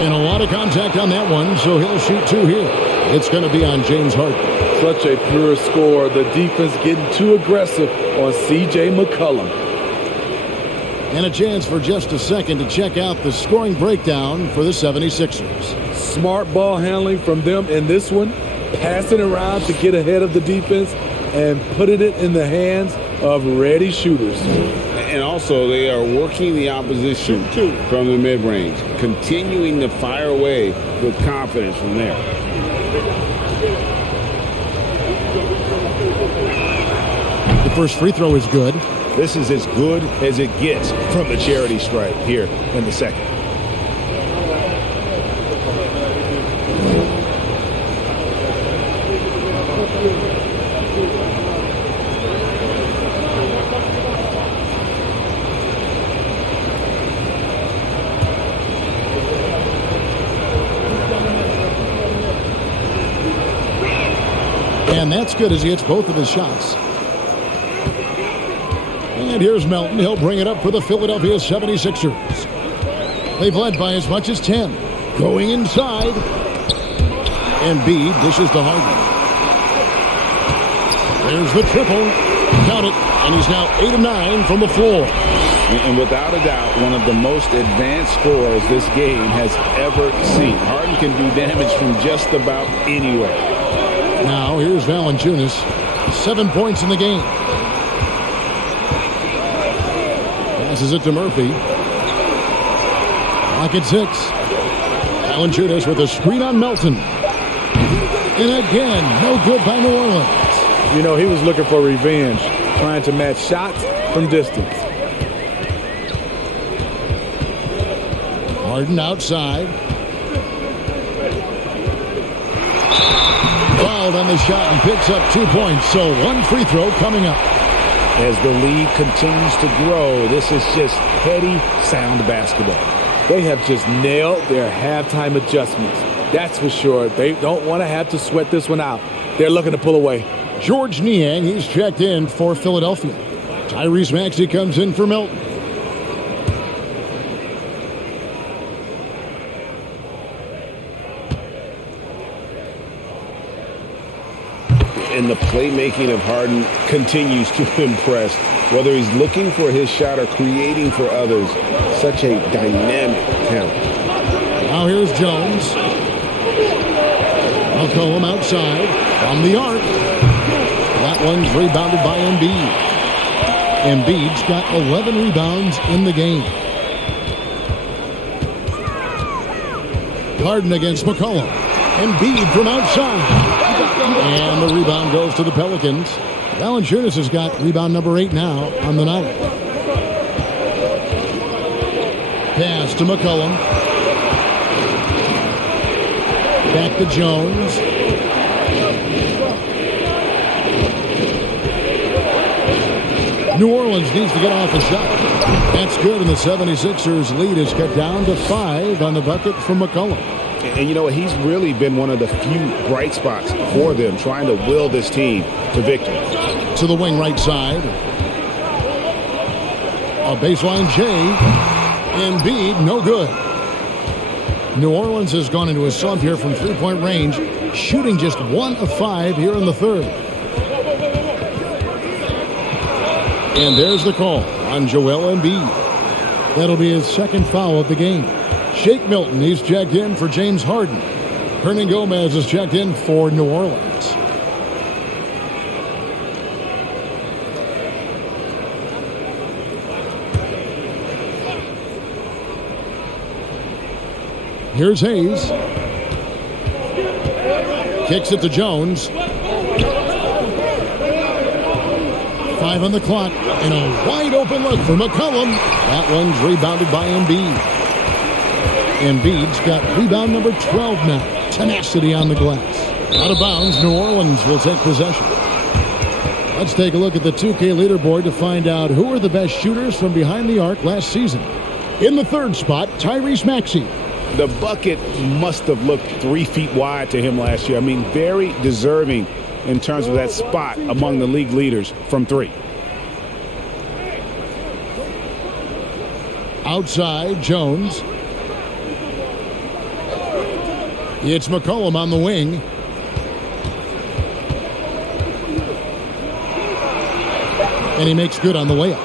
And a lot of contact on that one, so he'll shoot 2 here. It's going to be on James Harden. Such a pure score. The defense getting too aggressive on C.J. McCollum. And a chance for just a second to check out the scoring breakdown for the 76ers. Smart ball handling from them in this one. Passing around to get ahead of the defense and putting it in the hands of ready shooters. And also, they are working the opposition from the mid-range, continuing to fire away with confidence from there. The first free throw is good. This is as good as it gets from the charity stripe here in the second. And that's good as he hits both of his shots. And here's Melton. He'll bring it up for the Philadelphia 76ers. They've led by as much as 10. Going inside. Embiid dishes to Harden. There's the triple. Count it. And he's now 8 of 9 from the floor. And without a doubt, one of the most advanced scorers this game has ever seen. Harden can do damage from just about anywhere. Now here's Valanciunas. 7 points in the game. Passes it to Murphy. Clock at 6. Valanciunas with a screen on Melton. And again, no good by New Orleans. You know, he was looking for revenge, trying to match shots from distance. Harden outside. Fouled on the shot and picks up 2 points. So 1 free throw coming up. As the league continues to grow, this is just heady, sound basketball. They have just nailed their halftime adjustments. That's for sure. They don't want to have to sweat this one out. They're looking to pull away. George Niang, he's checked in for Philadelphia. Tyrese Maxey comes in for Melton. And the playmaking of Harden continues to impress. Whether he's looking for his shot or creating for others, such a dynamic talent. Now here's Jones. McCollum outside from the arc. That one's rebounded by Embiid. Embiid's got 11 rebounds in the game. Harden against McCollum. Embiid from outside. And the rebound goes to the Pelicans. Valanciunas has got rebound number 8 now on the night. Pass to McCollum. Back to Jones. New Orleans needs to get off a shot. That's good, and the 76ers lead is cut down to 5 on the bucket from McCollum. And you know what? He's really been one of the few bright spots for them, trying to will this team to victory. To the wing right side. A baseline J. Embiid, no good. New Orleans has gone into a slump here from three-point range, shooting just 1 of 5 here in the third. And there's the call on Joel Embiid. That'll be his second foul of the game. Shake Milton, he's checked in for James Harden. Hernan Gomez is checked in for New Orleans. Here's Hayes. Kicks it to Jones. 5 on the clock, and a wide open look for McCollum. That one's rebounded by Embiid. Embiid's got rebound number 12 now. Tenacity on the glass. Out of bounds, New Orleans will take possession. Let's take a look at the 2K leaderboard to find out who are the best shooters from behind the arc last season. In the third spot, Tyrese Maxey. The bucket must have looked 3 feet wide to him last year. I mean, very deserving in terms of that spot among the league leaders from 3. Outside, Jones. It's McCollum on the wing. And he makes good on the layup.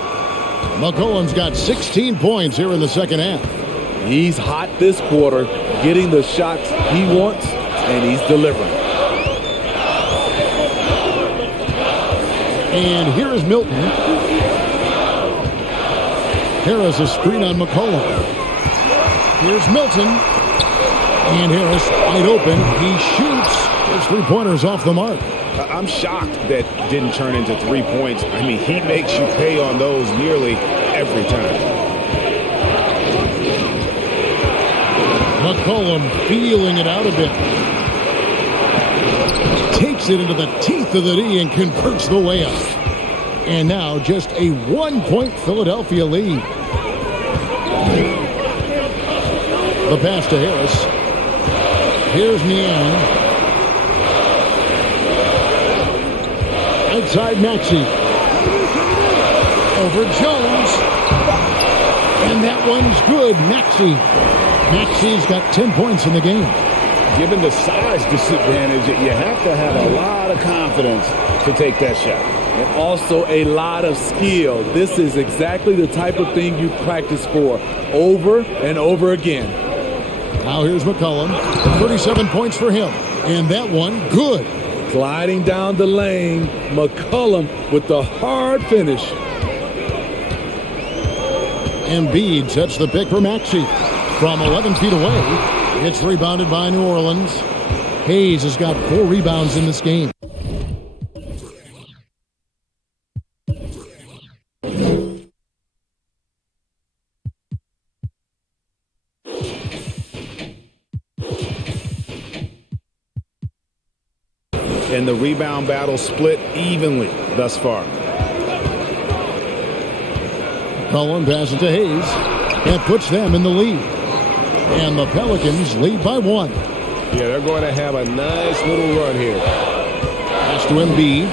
McCollum's got 16 points here in the second half. He's hot this quarter, getting the shots he wants, and he's delivering. And here is Milton. Harris a screen on McCollum. Here's Milton. And Harris wide open. He shoots. His three-pointers off the mark. I'm shocked that didn't turn into 3 points. I mean, he makes you pay on those nearly every time. McCollum feeling it out a bit. Takes it into the teeth of the D and converts the layup. And now just a 1-point Philadelphia lead. The pass to Harris. Here's Niang. Outside Maxey. Over Jones. And that one's good. Maxey's got 10 points in the game. Given the size disadvantage, you have to have a lot of confidence to take that shot. And also a lot of skill. This is exactly the type of thing you practice for over and over again. Now here's McCollum. 37 points for him. And that one, good. Gliding down the lane, McCollum with the hard finish. Embiid sets the pick for Maxey. From 11 feet away, it's rebounded by New Orleans. Hayes has got 4 rebounds in this game. And the rebound battle split evenly thus far. Cullen passes to Hayes. That puts them in the lead. And the Pelicans lead by 1. Yeah, they're going to have a nice little run here. Pass to Embiid.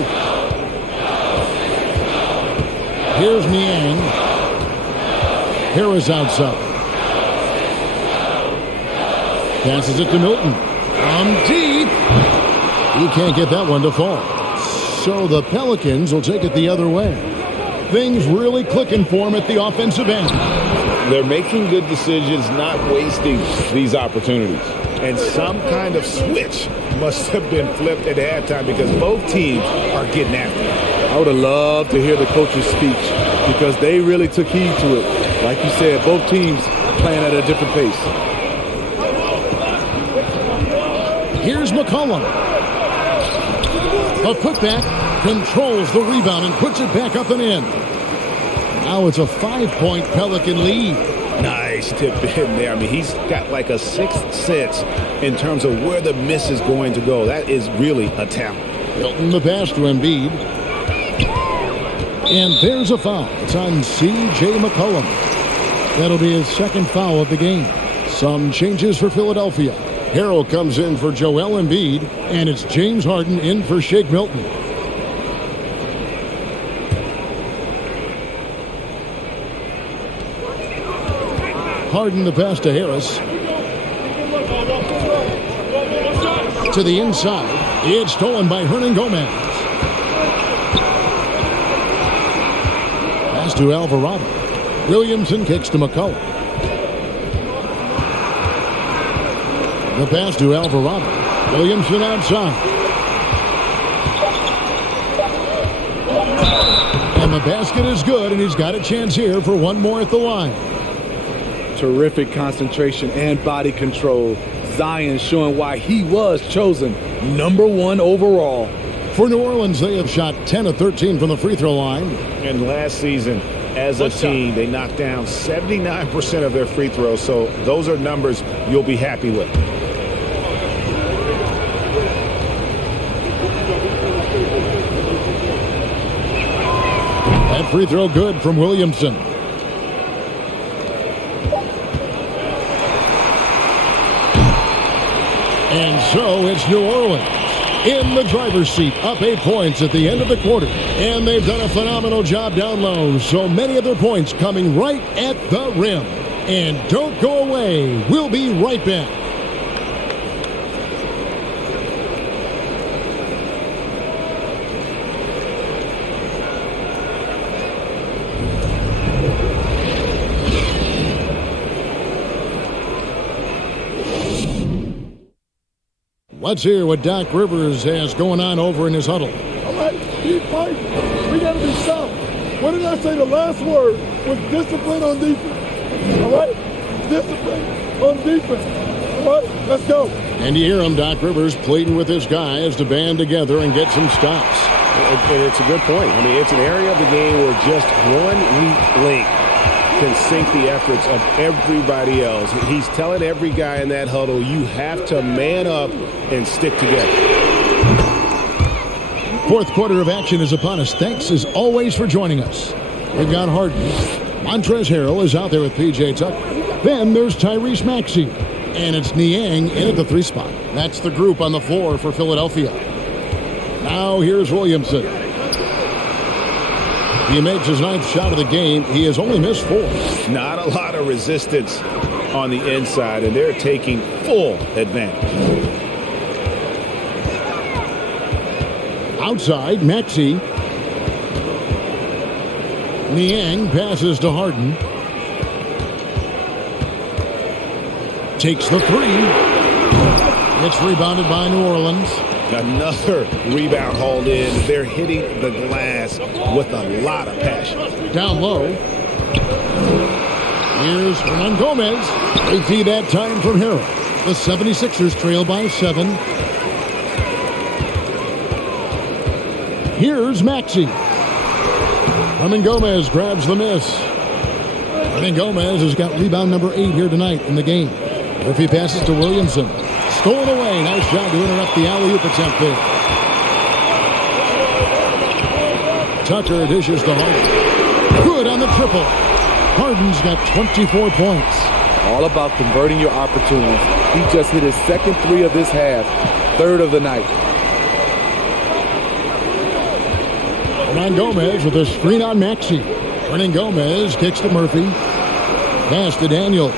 Here's Niang. Harris outside. Passes it to Milton. From deep. He can't get that one to fall. So the Pelicans will take it the other way. Things really clicking for him at the offensive end. They're making good decisions, not wasting these opportunities. And some kind of switch must have been flipped at halftime because both teams are getting after it. I would have loved to hear the coach's speech because they really took heed to it. Like you said, both teams playing at a different pace. Here's McCollum. A putback, controls the rebound and puts it back up and in. Now it's a 5-point Pelican lead. Nice tip in there. I mean, he's got like a sixth sense in terms of where the miss is going to go. That is really a talent. Milton the pass to Embiid. And there's a foul. It's on C.J. McCollum. That'll be his second foul of the game. Some changes for Philadelphia. Harrell comes in for Joel Embiid, and it's James Harden in for Shake Milton. Harden the pass to Harris. To the inside. It's stolen by Hernangomez. Pass to Alvarado. Williamson kicks to McCullough. The pass to Alvarado. Williamson outside. And the basket is good, and he's got a chance here for one more at the line. Terrific concentration and body control. Zion showing why he was chosen #1 overall. For New Orleans, they have shot 10 of 13 from the free throw line. And last season, as a team, they knocked down 79% of their free throws. So those are numbers you'll be happy with. That free throw good from Williamson. And so it's New Orleans in the driver's seat, up 8 points at the end of the quarter. And they've done a phenomenal job down low. So many of their points coming right at the rim. And don't go away. We'll be right back. Let's hear what Doc Rivers has going on over in his huddle. All right, keep fighting. We got to be tough. What did I say? The last word was discipline on defense. All right? Discipline on defense. All right? Let's go. And you hear him, Doc Rivers, pleading with his guys to band together and get some stops. And it's a good point. I mean, it's an area of the game where just one weak link can sink the efforts of everybody else. He's telling every guy in that huddle, you have to man up and stick together. Fourth quarter of action is upon us. Thanks, as always, for joining us. We've got Harden. Montrezl Harrell is out there with P.J. Tucker. Then there's Tyrese Maxey. And it's Niang in at the 3 spot. That's the group on the floor for Philadelphia. Now here's Williamson. He makes his 9th shot of the game. He has only missed 4. Not a lot of resistance on the inside, and they're taking full advantage. Outside, Maxey. Niang passes to Harden. Takes the 3. It's rebounded by New Orleans. Another rebound hauled in. They're hitting the glass with a lot of passion. Down low. Here's Hernangomez. AP that time from Harrell. The 76ers trail by 7. Here's Maxey. Hernangomez grabs the miss. Hernangomez has got rebound number 8 here tonight in the game. Murphy passes to Williamson. Stolen away. Nice job to interrupt the alley-oop attempt there. Tucker dishes to Harden. Good on the triple. Harden's got 24 points. All about converting your opportunities. He just hit his second 3 of this half, 3rd of the night. Hernangomez with a screen on Maxey. Hernangomez kicks to Murphy. Pass to Daniels.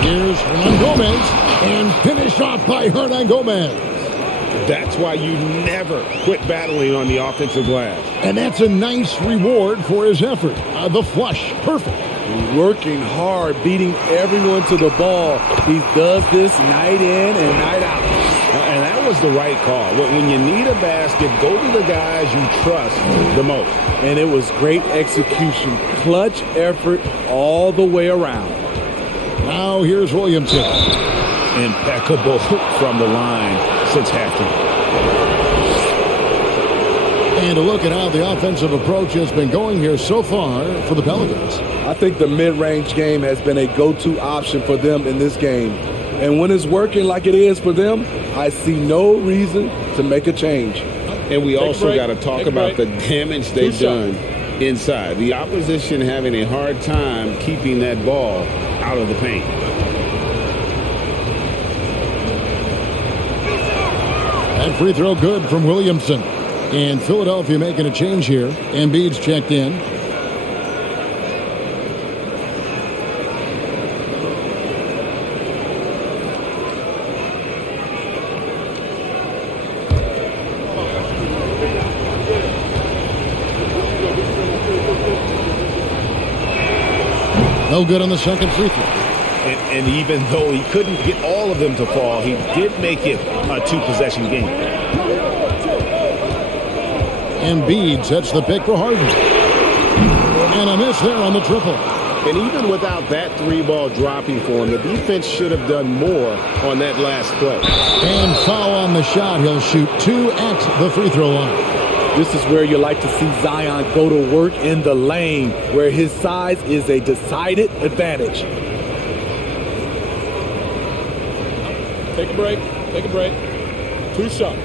Here's Hernangomez, and finished off by Hernangomez. That's why you never quit battling on the offensive glass. And that's a nice reward for his effort. The flush, perfect. Working hard, beating everyone to the ball. He does this night in and night out. And that was the right call. When you need a basket, go to the guys you trust the most. And it was great execution. Clutch effort all the way around. Now here's Williamson. Impeccable from the line since halftime. And a look at how the offensive approach has been going here so far for the Pelicans. I think the mid-range game has been a go-to option for them in this game. And when it's working like it is for them, I see no reason to make a change. And we also got to talk about the damage they've done inside. The opposition having a hard time keeping that ball out of the paint. That free throw good from Williamson. And Philadelphia making a change here. Embiid's checked in. No good on the second free throw. And even though he couldn't get all of them to fall, he did make it a two-possession game. Embiid sets the pick for Harden. And a miss there on the triple. And even without that three ball dropping for him, the defense should have done more on that last play. And foul on the shot. He'll shoot 2 at the free throw line. This is where you like to see Zion go to work in the lane, where his size is a decided advantage. Take a break. Take a break. 2 shots.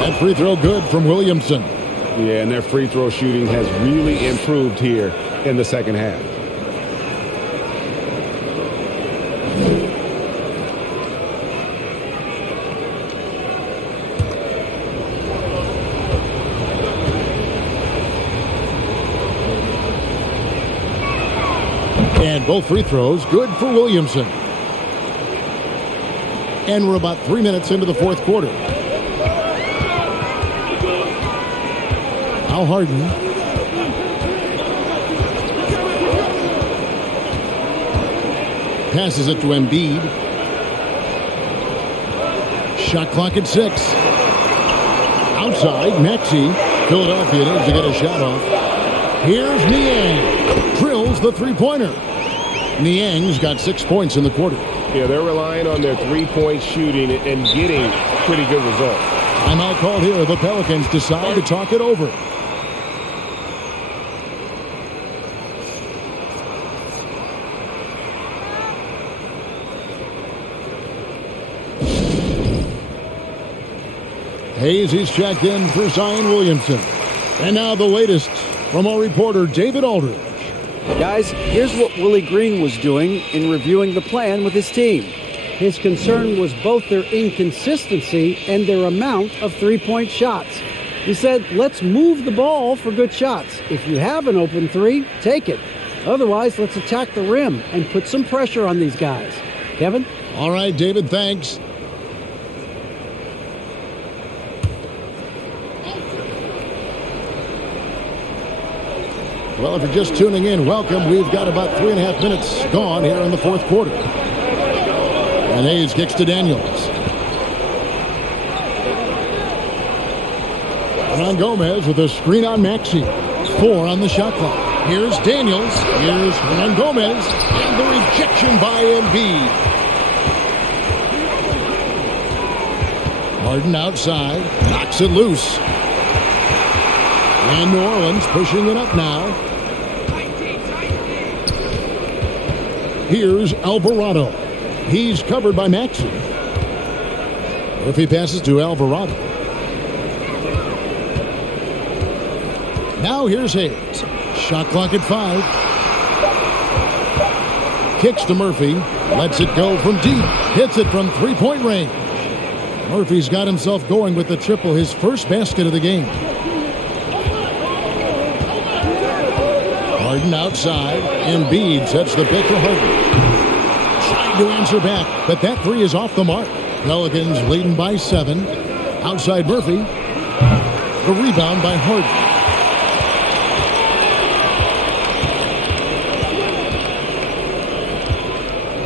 That free throw good from Williamson. Yeah, and their free throw shooting has really improved here in the second half. And both free throws good for Williamson. And we're about 3 minutes into the fourth quarter. Now Harden. Passes it to Embiid. Shot clock at 6. Outside, Maxey. Philadelphia needs to get a shot off. Here's Niang. Drills the three-pointer. Niang's got 6 points in the quarter. Yeah, they're relying on their three-point shooting and getting pretty good results. Timeout called here. The Pelicans decide to talk it over. Hayes is checked in for Zion Williamson. And now the latest from our reporter, David Aldridge. Guys, here's what Willie Green was doing in reviewing the plan with his team. His concern was both their inconsistency and their amount of three-point shots. He said, let's move the ball for good shots. If you have an open three, take it. Otherwise, let's attack the rim and put some pressure on these guys. Kevin? All right, David, thanks. Well, if you're just tuning in, welcome. We've got about 3.5 minutes gone here in the fourth quarter. And Hayes kicks to Daniels. Hernan Gomez with a screen on Maxey. 4 on the shot clock. Here's Daniels. Here's Hernan Gomez. And the rejection by Embiid. Harden outside. Knocks it loose. And New Orleans pushing it up now. Here's Alvarado. He's covered by Maxey. If he passes to Alvarado. Now here's Hayes. Shot clock at 5. Kicks to Murphy. Lets it go from deep. Hits it from three-point range. Murphy's got himself going with the triple, his first basket of the game. Harden outside. Embiid sets the pick for Harden. Trying to answer back, but that three is off the mark. Pelicans leading by 7. Outside Murphy. The rebound by Harden.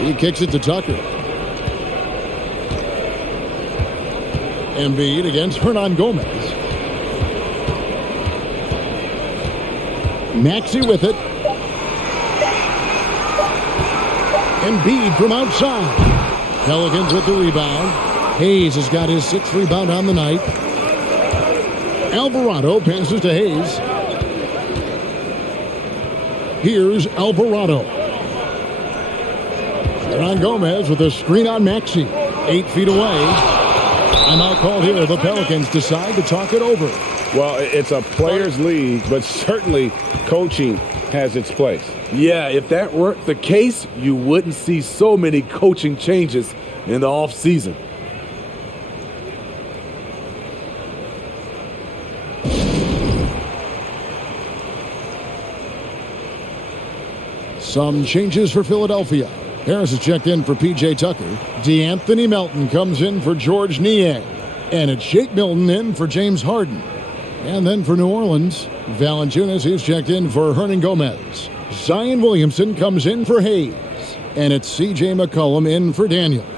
He kicks it to Tucker. Embiid against Hernan Gomez. Maxey with it. Embiid from outside. Pelicans with the rebound. Hayes has got his 6th rebound on the night. Alvarado passes to Hayes. Here's Alvarado. Hernan Gomez with a screen on Maxey. 8 feet away. Timeout called here. The Pelicans decide to talk it over. Well, it's a players' league, but certainly coaching has its place. Yeah, if that weren't the case, you wouldn't see so many coaching changes in the offseason. Some changes for Philadelphia. Harris is checked in for P.J. Tucker. DeAnthony Melton comes in for George Niang. And it's Shake Milton in for James Harden. And then for New Orleans, Valanciunas is checked in for Hernan Gomez. Zion Williamson comes in for Hayes. And it's C.J. McCollum in for Daniels.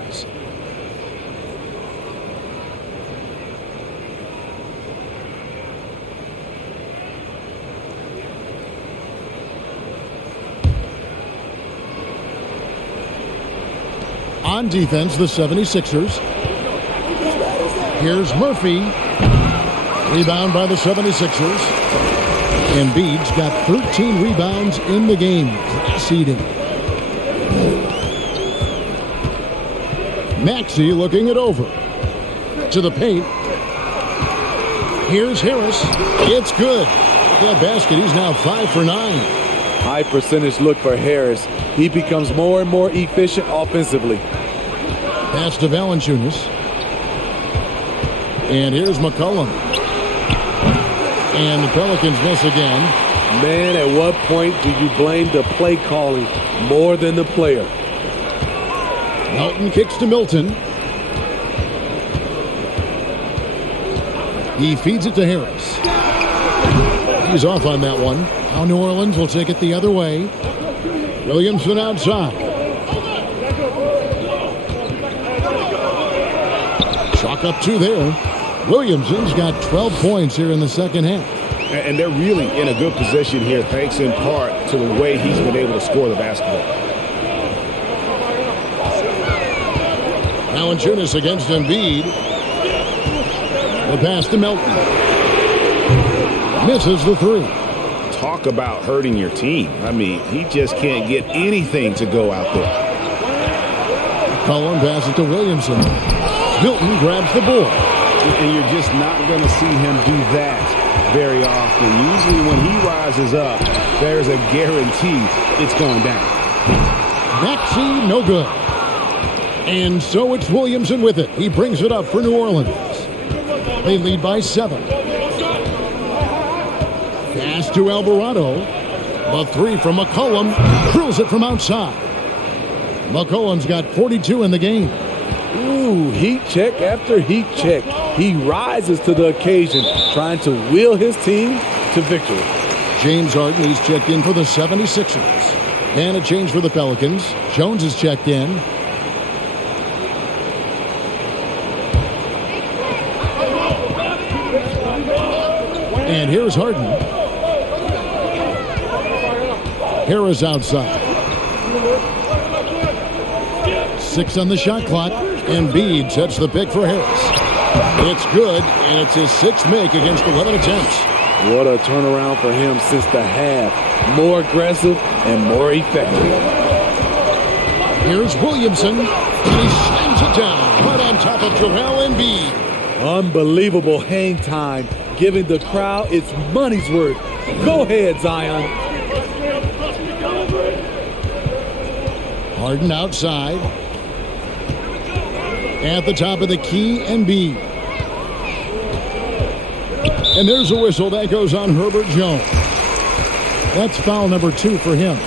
On defense, the 76ers. Here's Murphy. Rebound by the 76ers. Embiid's got 13 rebounds in the game. Seeding. Maxey looking it over. To the paint. Here's Harris. It's good. That basket, he's now 5 for 9. High percentage look for Harris. He becomes more and more efficient offensively. Pass to Valanciunas. And here's McCollum. And the Pelicans miss again. Man, at what point do you blame the play calling more than the player? Melton kicks to Milton. He feeds it to Harris. He's off on that one. Now New Orleans will take it the other way. Williamson outside. Chalk up 2 there. Williamson's got 12 points here in the second half. And they're really in a good position here, thanks in part to the way he's been able to score the basketball. Valanciunas against Embiid. The pass to Melton. Misses the 3. Talk about hurting your team. I mean, he just can't get anything to go out there. Cullen passes to Williamson. Milton grabs the board. And you're just not going to see him do that very often. Usually when he rises up, there's a guarantee it's going down. Maxey, no good. And so it's Williamson with it. He brings it up for New Orleans. They lead by 7. Pass to Alvarado. The 3 from McCollum. Drills it from outside. McCollum's got 42 in the game. Ooh, heat check after heat check. He rises to the occasion, trying to wheel his team to victory. James Harden, he's checked in for the 76ers. And a change for the Pelicans. Jones is checked in. And here's Harden. Harris outside. 6 on the shot clock. Embiid sets the pick for Harris. It's good, and it's his 6th make against 11 attempts. What a turnaround for him since the half. More aggressive and more effective. Here's Williamson, and he slams it down right on top of Joel Embiid. Unbelievable hang time, giving the crowd its money's worth. Go ahead, Zion. Harden outside. At the top of the key, Embiid. And there's a whistle that goes on Herbert Jones. That's foul number 2 for him.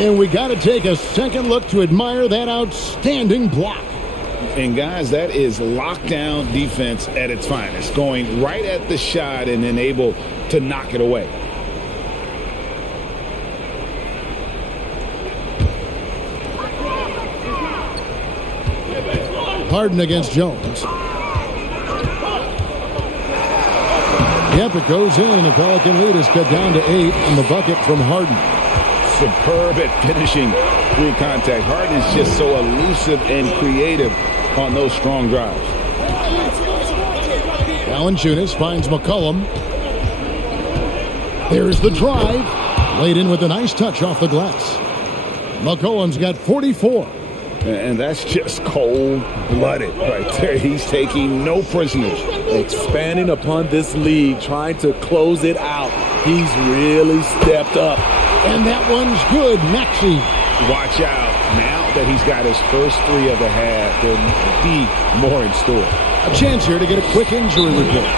And we got to take a second look to admire that outstanding block. And guys, that is lockdown defense at its finest. Going right at the shot and then able to knock it away. Harden against Jones. Yep, it goes in. The Pelican lead is cut down to 8 on the bucket from Harden. Superb at finishing through contact. Harden is just so elusive and creative on those strong drives. Valanciunas finds McCollum. There's the drive. Laid in with a nice touch off the glass. McCollum's got 44. And that's just cold-blooded right there. He's taking no prisoners. Expanding upon this lead, trying to close it out. He's really stepped up. And that one's good, Maxey. Watch out. Now that he's got his first 3 of the half, there'll be more in store. A chance here to get a quick injury report.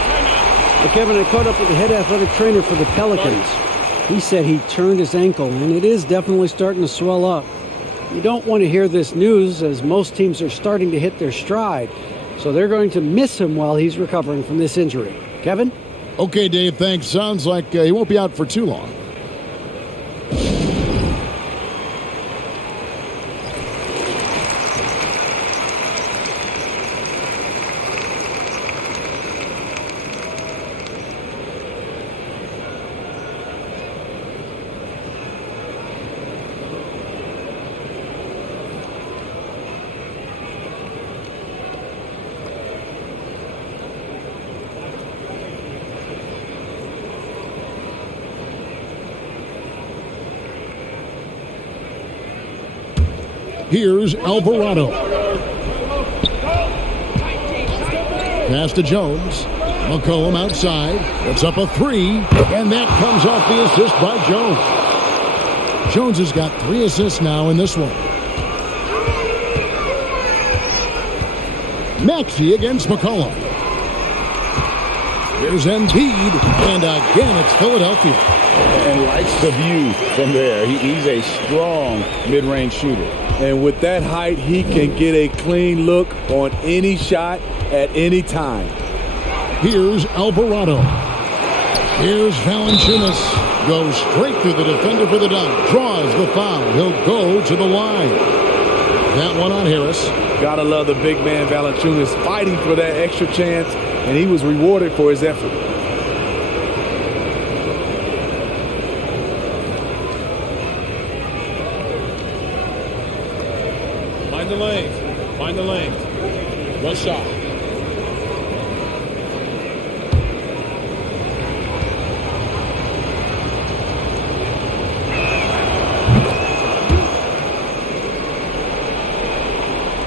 Well, Kevin, I caught up with the head athletic trainer for the Pelicans. He said he turned his ankle, and it is definitely starting to swell up. You don't want to hear this news, as most teams are starting to hit their stride. So they're going to miss him while he's recovering from this injury. Kevin? Okay, Dave, thanks. Sounds like he won't be out for too long. Here's Alvarado. Pass to Jones. McCollum outside. Puts up a three. And that comes off the assist by Jones. Jones has got 3 assists now in this one. Maxey against McCollum. Here's Embiid. And again, it's Philadelphia. And likes the view from there. He's a strong mid-range shooter. And with that height, he can get a clean look on any shot at any time. Here's Alvarado. Here's Valanciunas. Goes straight through the defender for the dunk. Draws the foul. He'll go to the line. That one on Harris. Gotta love the big man Valanciunas fighting for that extra chance, and he was rewarded for his effort. Find the lanes. One shot.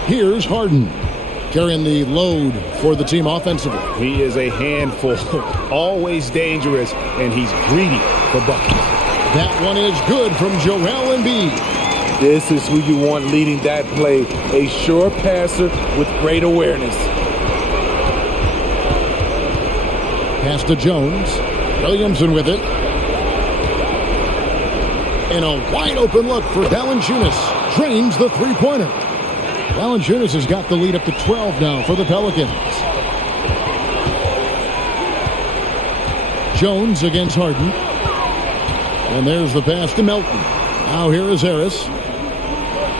Here's Harden, carrying the load for the team offensively. He is a handful, always dangerous, and he's greedy for buckets. That one is good from Joel Embiid. This is who you want leading that play, a sure passer with great awareness. Pass to Jones. Williamson with it. And a wide open look for Valanciunas. Drains the three-pointer. Valanciunas has got the lead up to 12 now for the Pelicans. Jones against Harden. And there's the pass to Melton. Now here is Harris.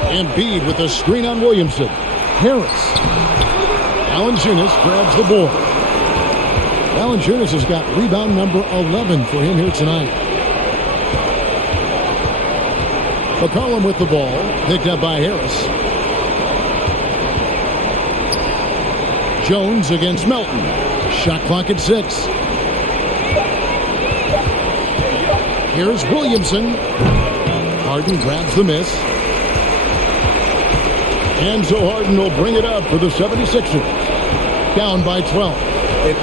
Embiid with a screen on Williamson. Harris. Valanciunas grabs the board. Valanciunas has got rebound number 11 for him here tonight. McCollum with the ball. Picked up by Harris. Jones against Melton. Shot clock at 6. Here's Williamson. Harden grabs the miss. And so Harden will bring it up for the 76ers. Down by 12.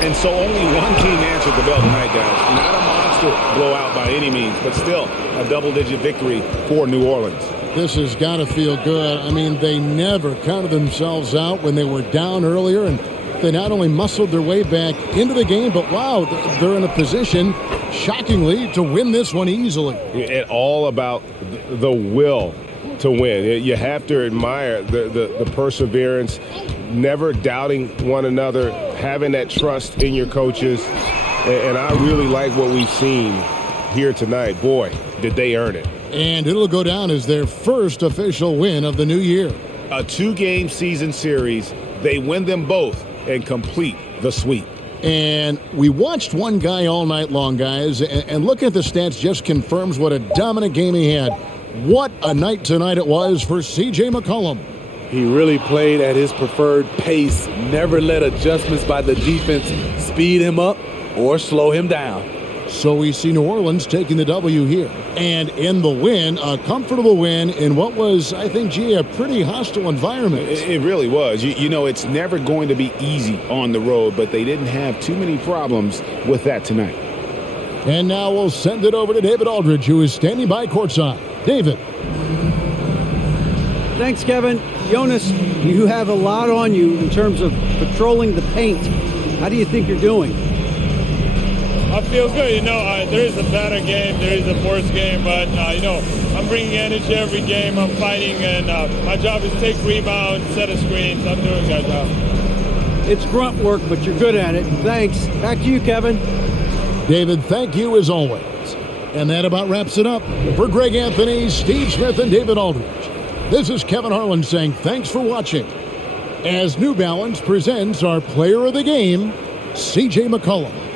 And so only one team answered the bell tonight, guys. Not a monster blowout by any means, but still a double-digit victory for New Orleans. This has got to feel good. I mean, they never counted themselves out when they were down earlier, and they not only muscled their way back into the game, but wow, they're in a position, shockingly, to win this one easily. It's all about the will to win. You have to admire the perseverance, never doubting one another, having that trust in your coaches. And I really like what we've seen here tonight. Boy, did they earn it. And it'll go down as their first official win of the new year. A 2-game season series. They win them both and complete the sweep. And we watched one guy all night long, guys, and looking at the stats just confirms what a dominant game he had. What a night tonight it was for C.J. McCollum. He really played at his preferred pace, never let adjustments by the defense speed him up or slow him down. So we see New Orleans taking the W here. And in the win, a comfortable win in what was, I think, a pretty hostile environment. It really was. You know, it's never going to be easy on the road, but they didn't have too many problems with that tonight. And now we'll send it over to David Aldridge, who is standing by courtside. David. Thanks, Kevin. Jonas, you have a lot on you in terms of patrolling the paint. How do you think you're doing? I feel good. There is a better game, there is a worse game, but I'm bringing energy every game. I'm fighting, and my job is to take rebounds, set a screens. I'm doing that job. It's grunt work, but you're good at it. Thanks. Back to you, Kevin. David, thank you as always. And that about wraps it up. For Greg Anthony, Steve Smith, and David Aldridge, this is Kevin Harlan saying thanks for watching as New Balance presents our player of the game, C.J. McCollum.